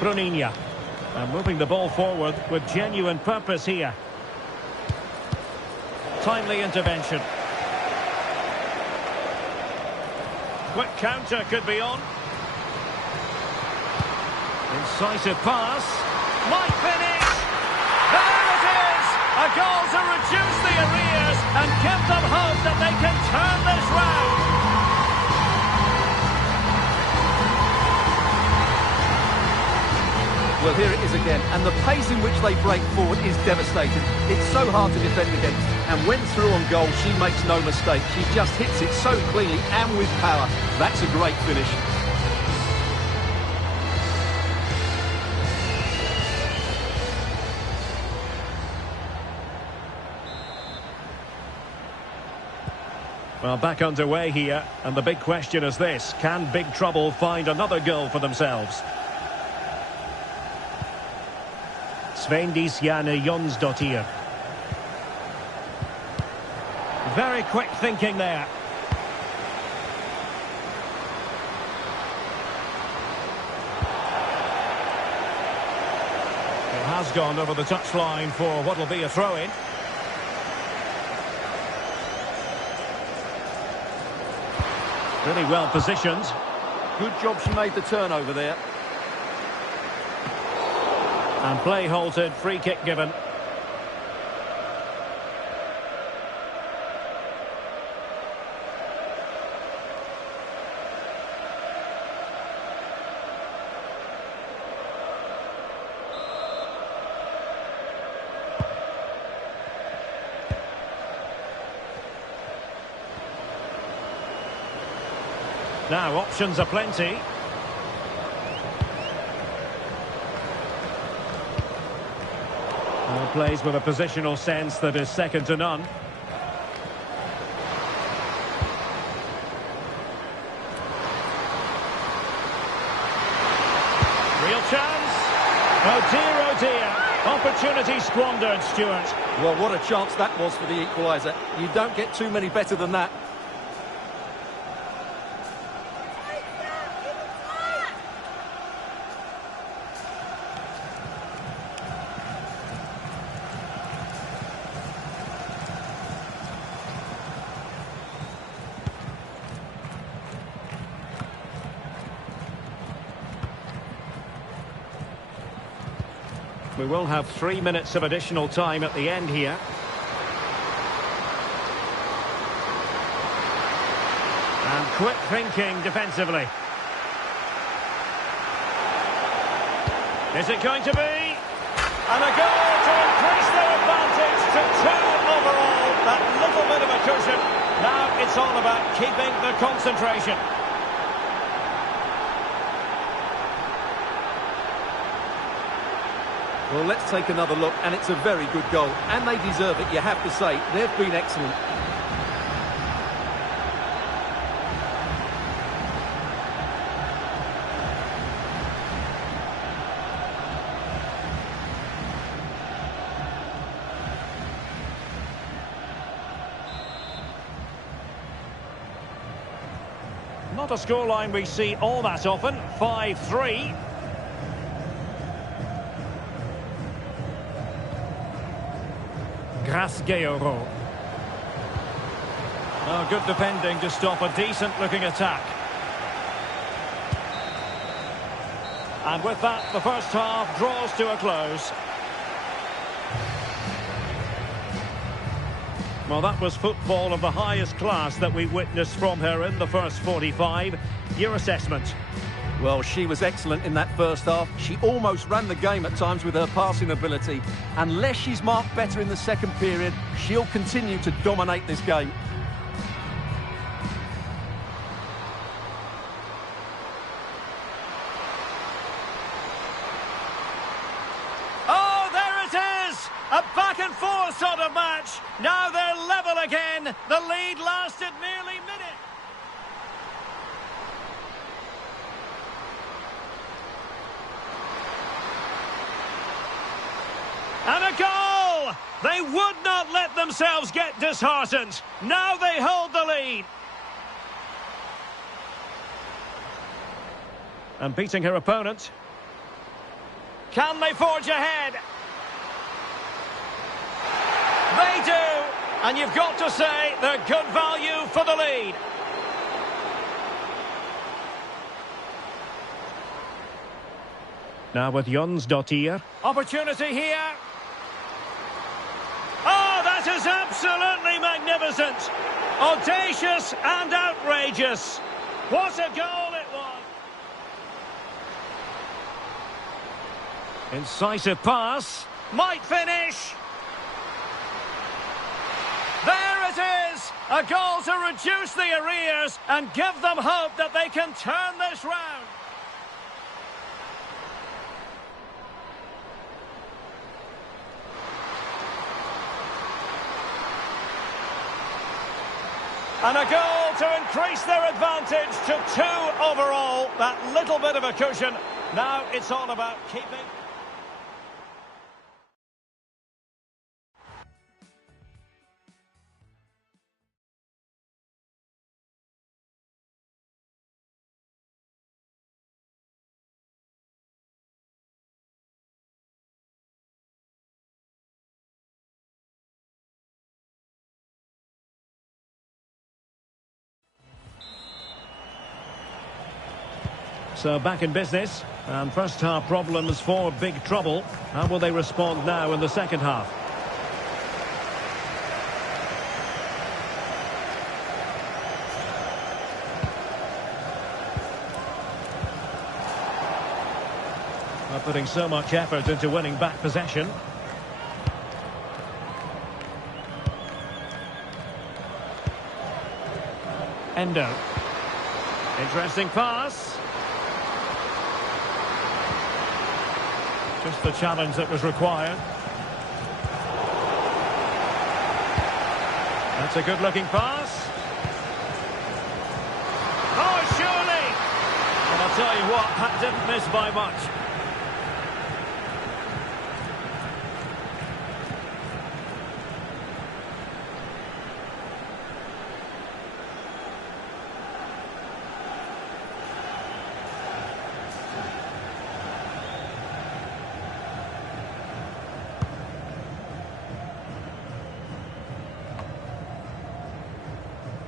Bruninha. And moving the ball forward with genuine purpose here. Timely intervention. quick counter could be on. Incisive pass. Might finish. There it is! A goal to reduce the arrears and give them hope that they can turn this round. Well, here it is again, and the pace in which they break forward is devastating. It's so hard to defend against, and when through on goal, she makes no mistake. She just hits it so cleanly and with power. That's a great finish. Well, back underway here, and the big question is this: can Big Trouble find another goal for themselves? Svendisjane Jonsdottir. Very quick thinking there. It has gone over the touchline for what will be a throw-in. Really well positioned. Good job she made the turnover there. And play halted, free kick given. Now options are plenty. Plays with a positional sense that is second to none. Real chance. Oh dear. Opportunity squandered, Stuart. Well, what a chance that was for the equaliser. You don't get too many better than that. We will have 3 minutes of additional time at the end here. And quick thinking defensively. Is it going to be? And a goal to increase their advantage to 2 overall. That little bit of a cushion. Now it's all about keeping the concentration. Well, let's take another look, and it's a very good goal. And they deserve it, you have to say. They've been excellent. Not a scoreline we see all that often. 5-3. Grasgeiro. Oh, good defending to stop a decent-looking attack. And with that, the first half draws to a close. Well, that was football of the highest class that we witnessed from her in the first 45. Your assessment? Well, she was excellent in that first half. She almost ran the game at times with her passing ability. Unless she's marked better in the second period, she'll continue to dominate this game. Oh, there it is! A back-and-forth sort of match. Now they're level again. The lead lasted nearly minutes. And a goal! They would not let themselves get disheartened. Now they hold the lead. And beating her opponent. Can they forge ahead? They do! And you've got to say they're good value for the lead. Now with Jonsdottir. Opportunity here. Oh, that is absolutely magnificent. Audacious and outrageous. What a goal it was. Incisive pass. Might finish. There it is. A goal to reduce the arrears and give them hope that they can turn this round. And a goal to increase their advantage to 2 overall. That little bit of a cushion. Now it's all about keeping. So back in business, and first half problems for big trouble. How will they respond now in the second half? Not putting so much effort into winning back possession. Endo. Interesting pass. Just the challenge that was required. That's a good-looking pass. Oh, surely! And I'll tell you what, that didn't miss by much.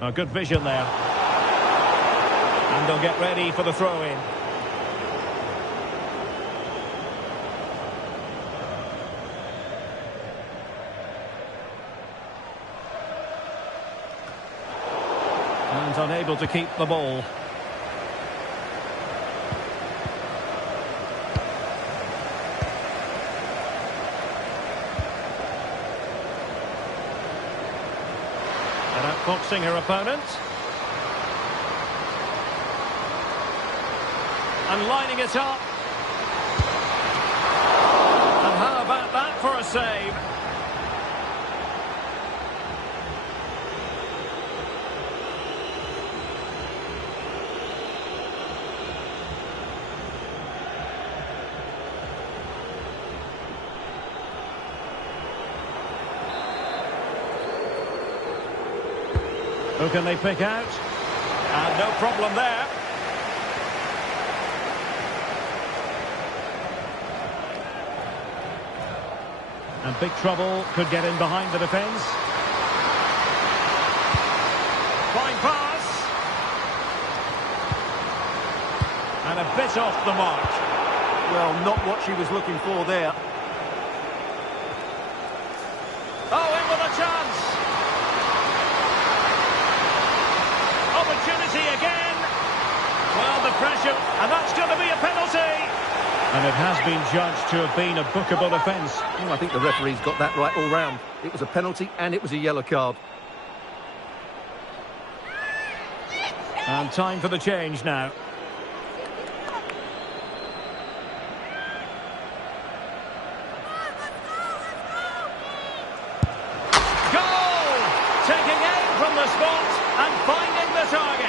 Oh, good vision there. And they'll get ready for the throw-in. And unable to keep the ball. Outfoxing her opponent. And lining it up. And how about that for a save? Who can they pick out? And no problem there. And big trouble could get in behind the defence. Fine pass. And a bit off the mark. Well, not what she was looking for there. Oh, in with a chance. Opportunity again. Well, the pressure, and that's going to be a penalty. And it has been judged to have been a bookable offence. Well, I think the referee's got that right all round. It was a penalty and it was a yellow card. And time for the change now. Goal! Taking aim from the spot and finding the target.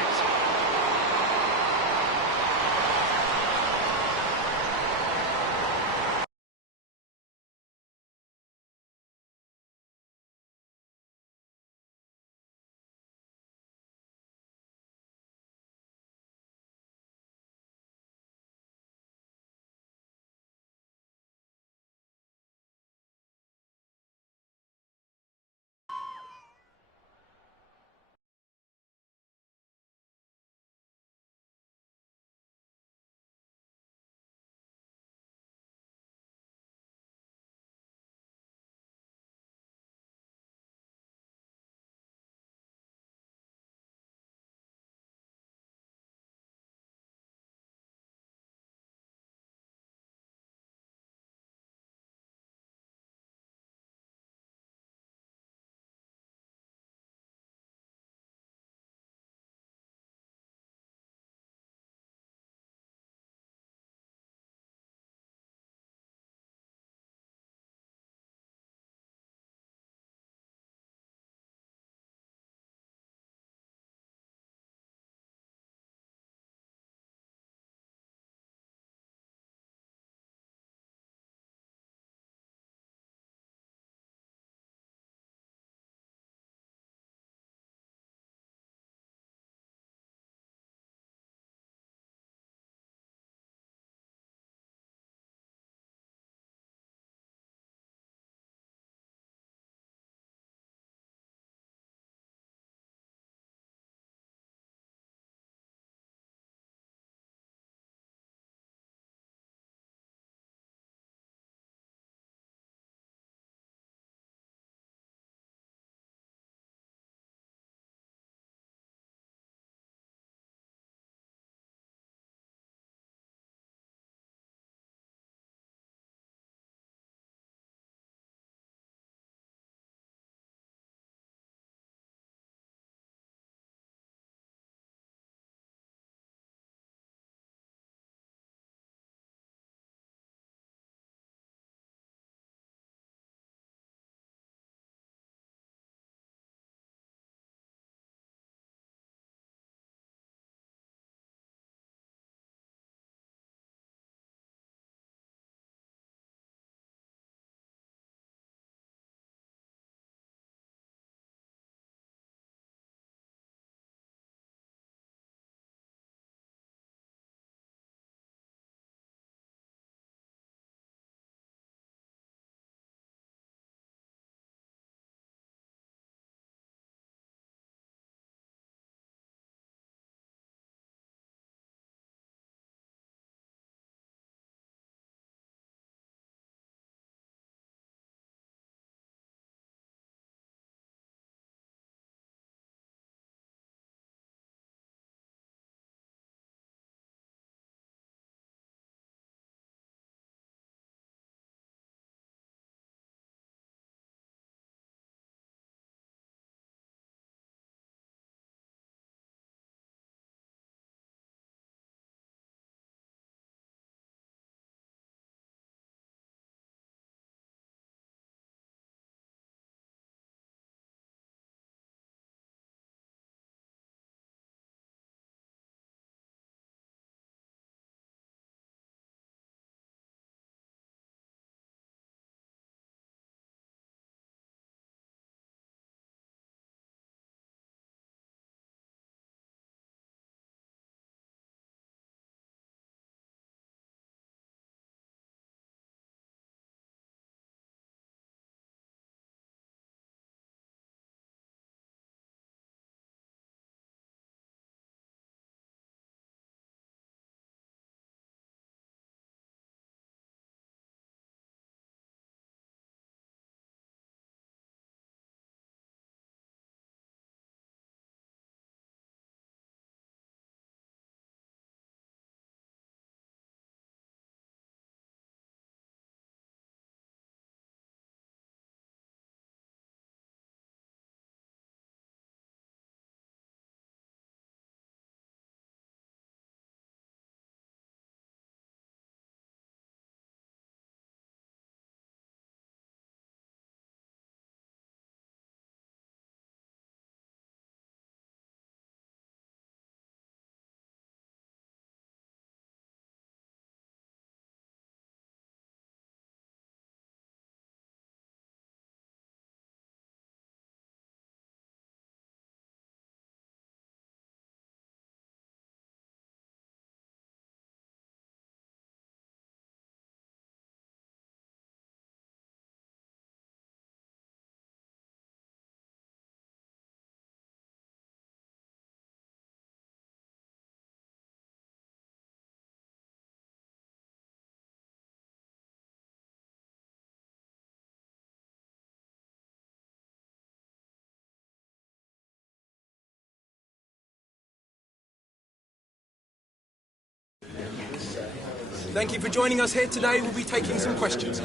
Thank you for joining us here today. We'll be taking some questions.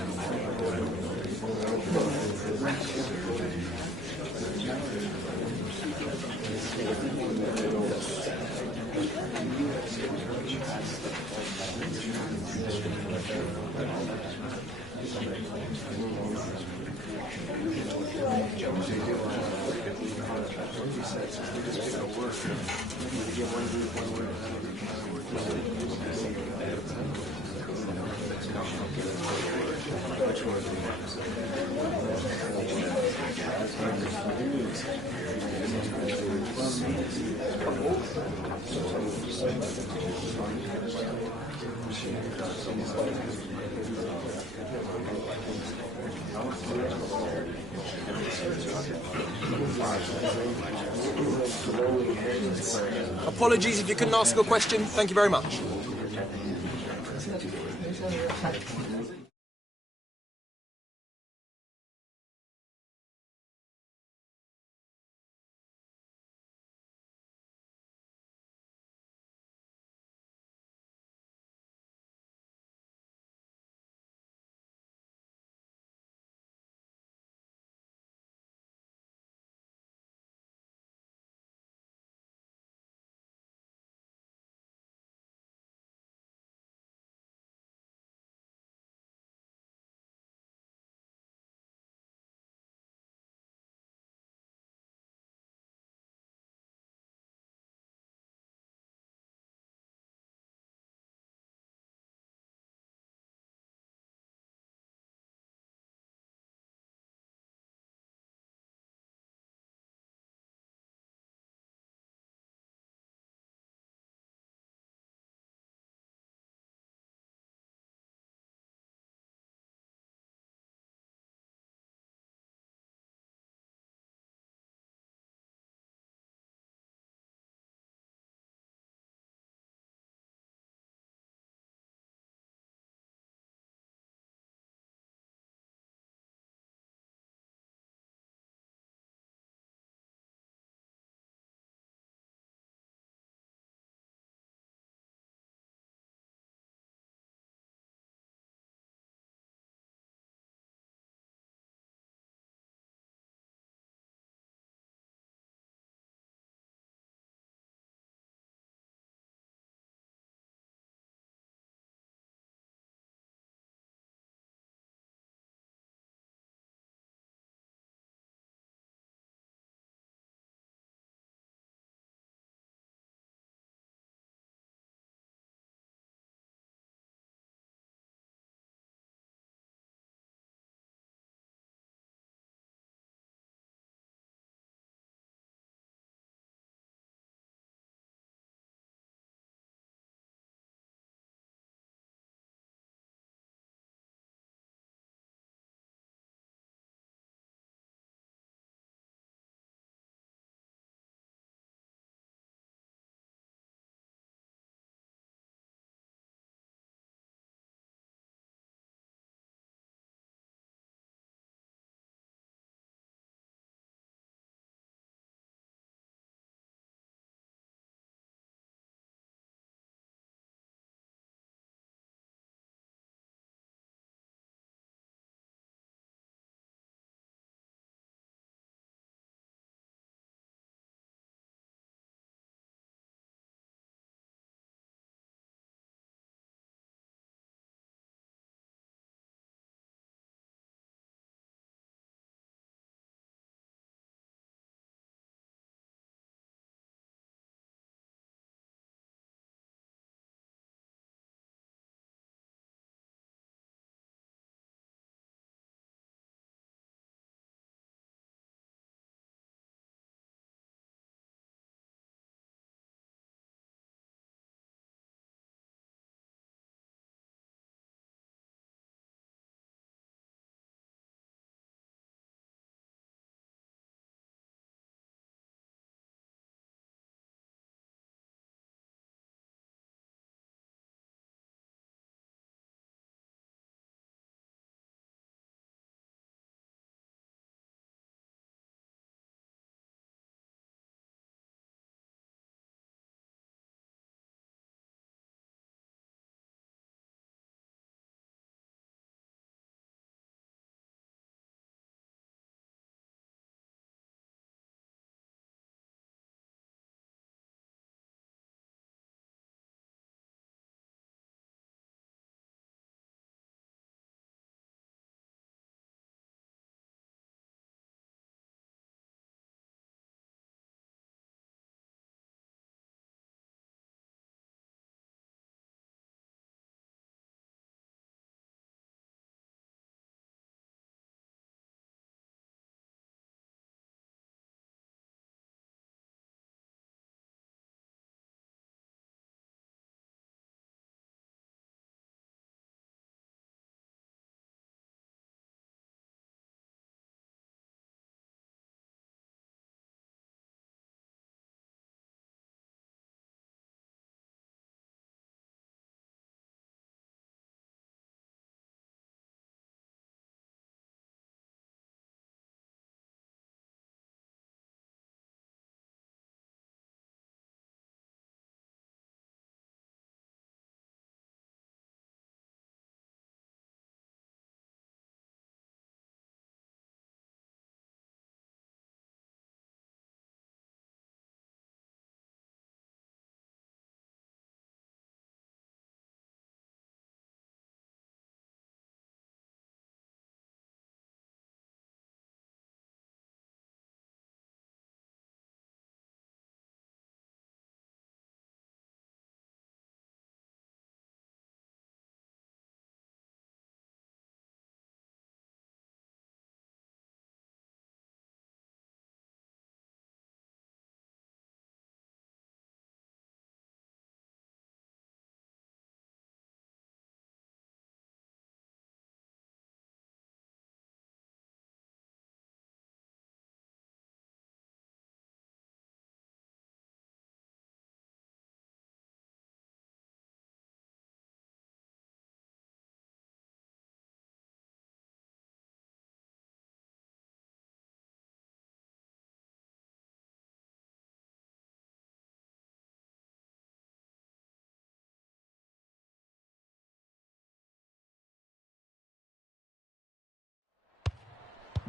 Apologies if you couldn't ask a question. Thank you very much.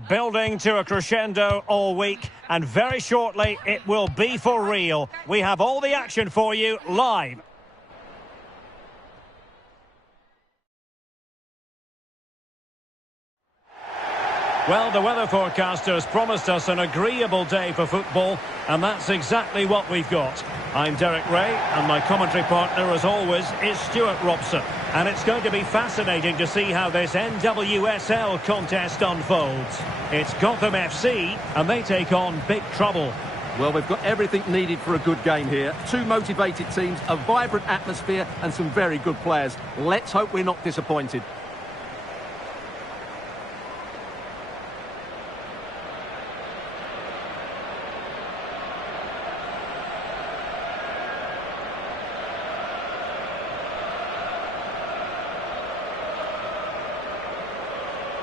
building to a crescendo all week, and very shortly it will be for real. We have all the action for you live. Well, the weather forecasters promised us an agreeable day for football, and that's exactly what we've got. I'm Derek Ray, and my commentary partner, as always, is Stuart Robson. And it's going to be fascinating to see how this NWSL contest unfolds. It's Gotham FC, and they take on Big Trouble. Well, we've got everything needed for a good game here. Two motivated teams, a vibrant atmosphere, and some very good players. Let's hope we're not disappointed.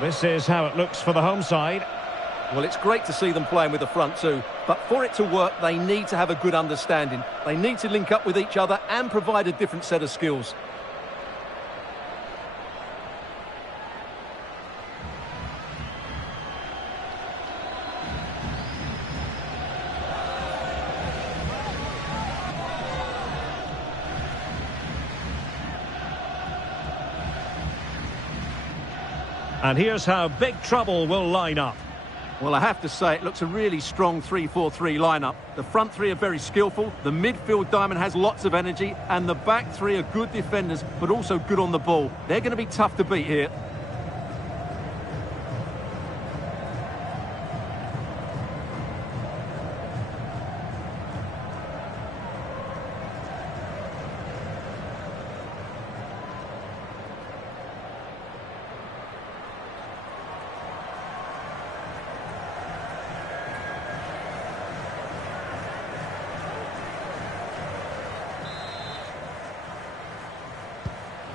This is how it looks for the home side. Well, it's great to see them playing with the front two, but for it to work, they need to have a good understanding. They need to link up with each other and provide a different set of skills. And here's how Big Trouble will line up. Well, I have to say, it looks a really strong 3-4-3 lineup. The front three are very skillful, the midfield diamond has lots of energy, and the back three are good defenders, but also good on the ball. They're going to be tough to beat here.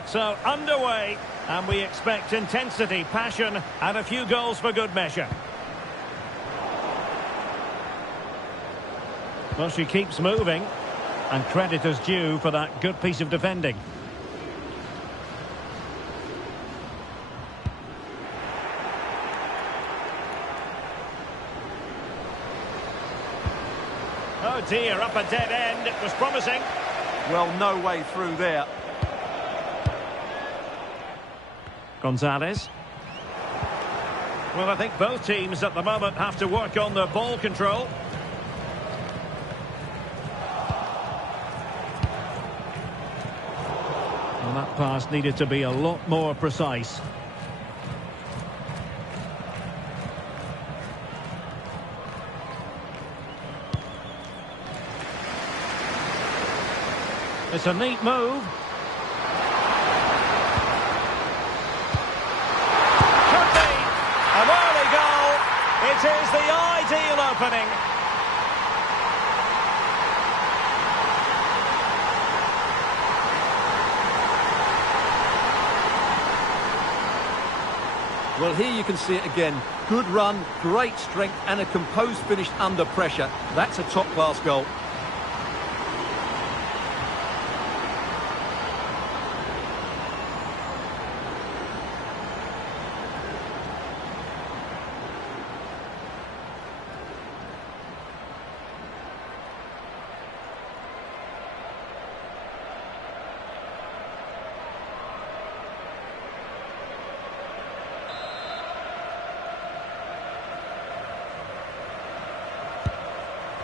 So, underway, and we expect intensity, passion, and a few goals for good measure. Well, she keeps moving, and credit is due for that good piece of defending. Oh dear, up a dead end. It was promising. Well, no way through there. Gonzalez. Well, I think both teams at the moment have to work on their ball control. Well, that pass needed to be a lot more precise. It's a neat move. It is the ideal opening. Well, here you can see it again. Good run, great strength, and a composed finish under pressure. That's a top-class goal.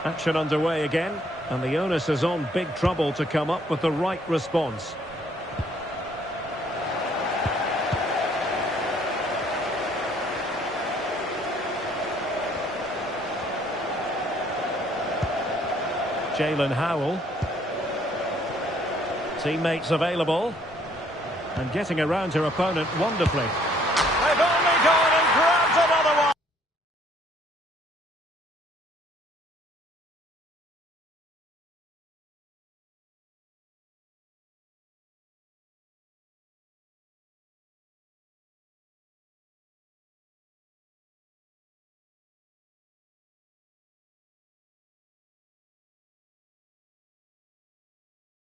Action underway again, and the onus is on Big Trouble to come up with the right response. Jalen Howell. Teammates available. And getting around her opponent wonderfully.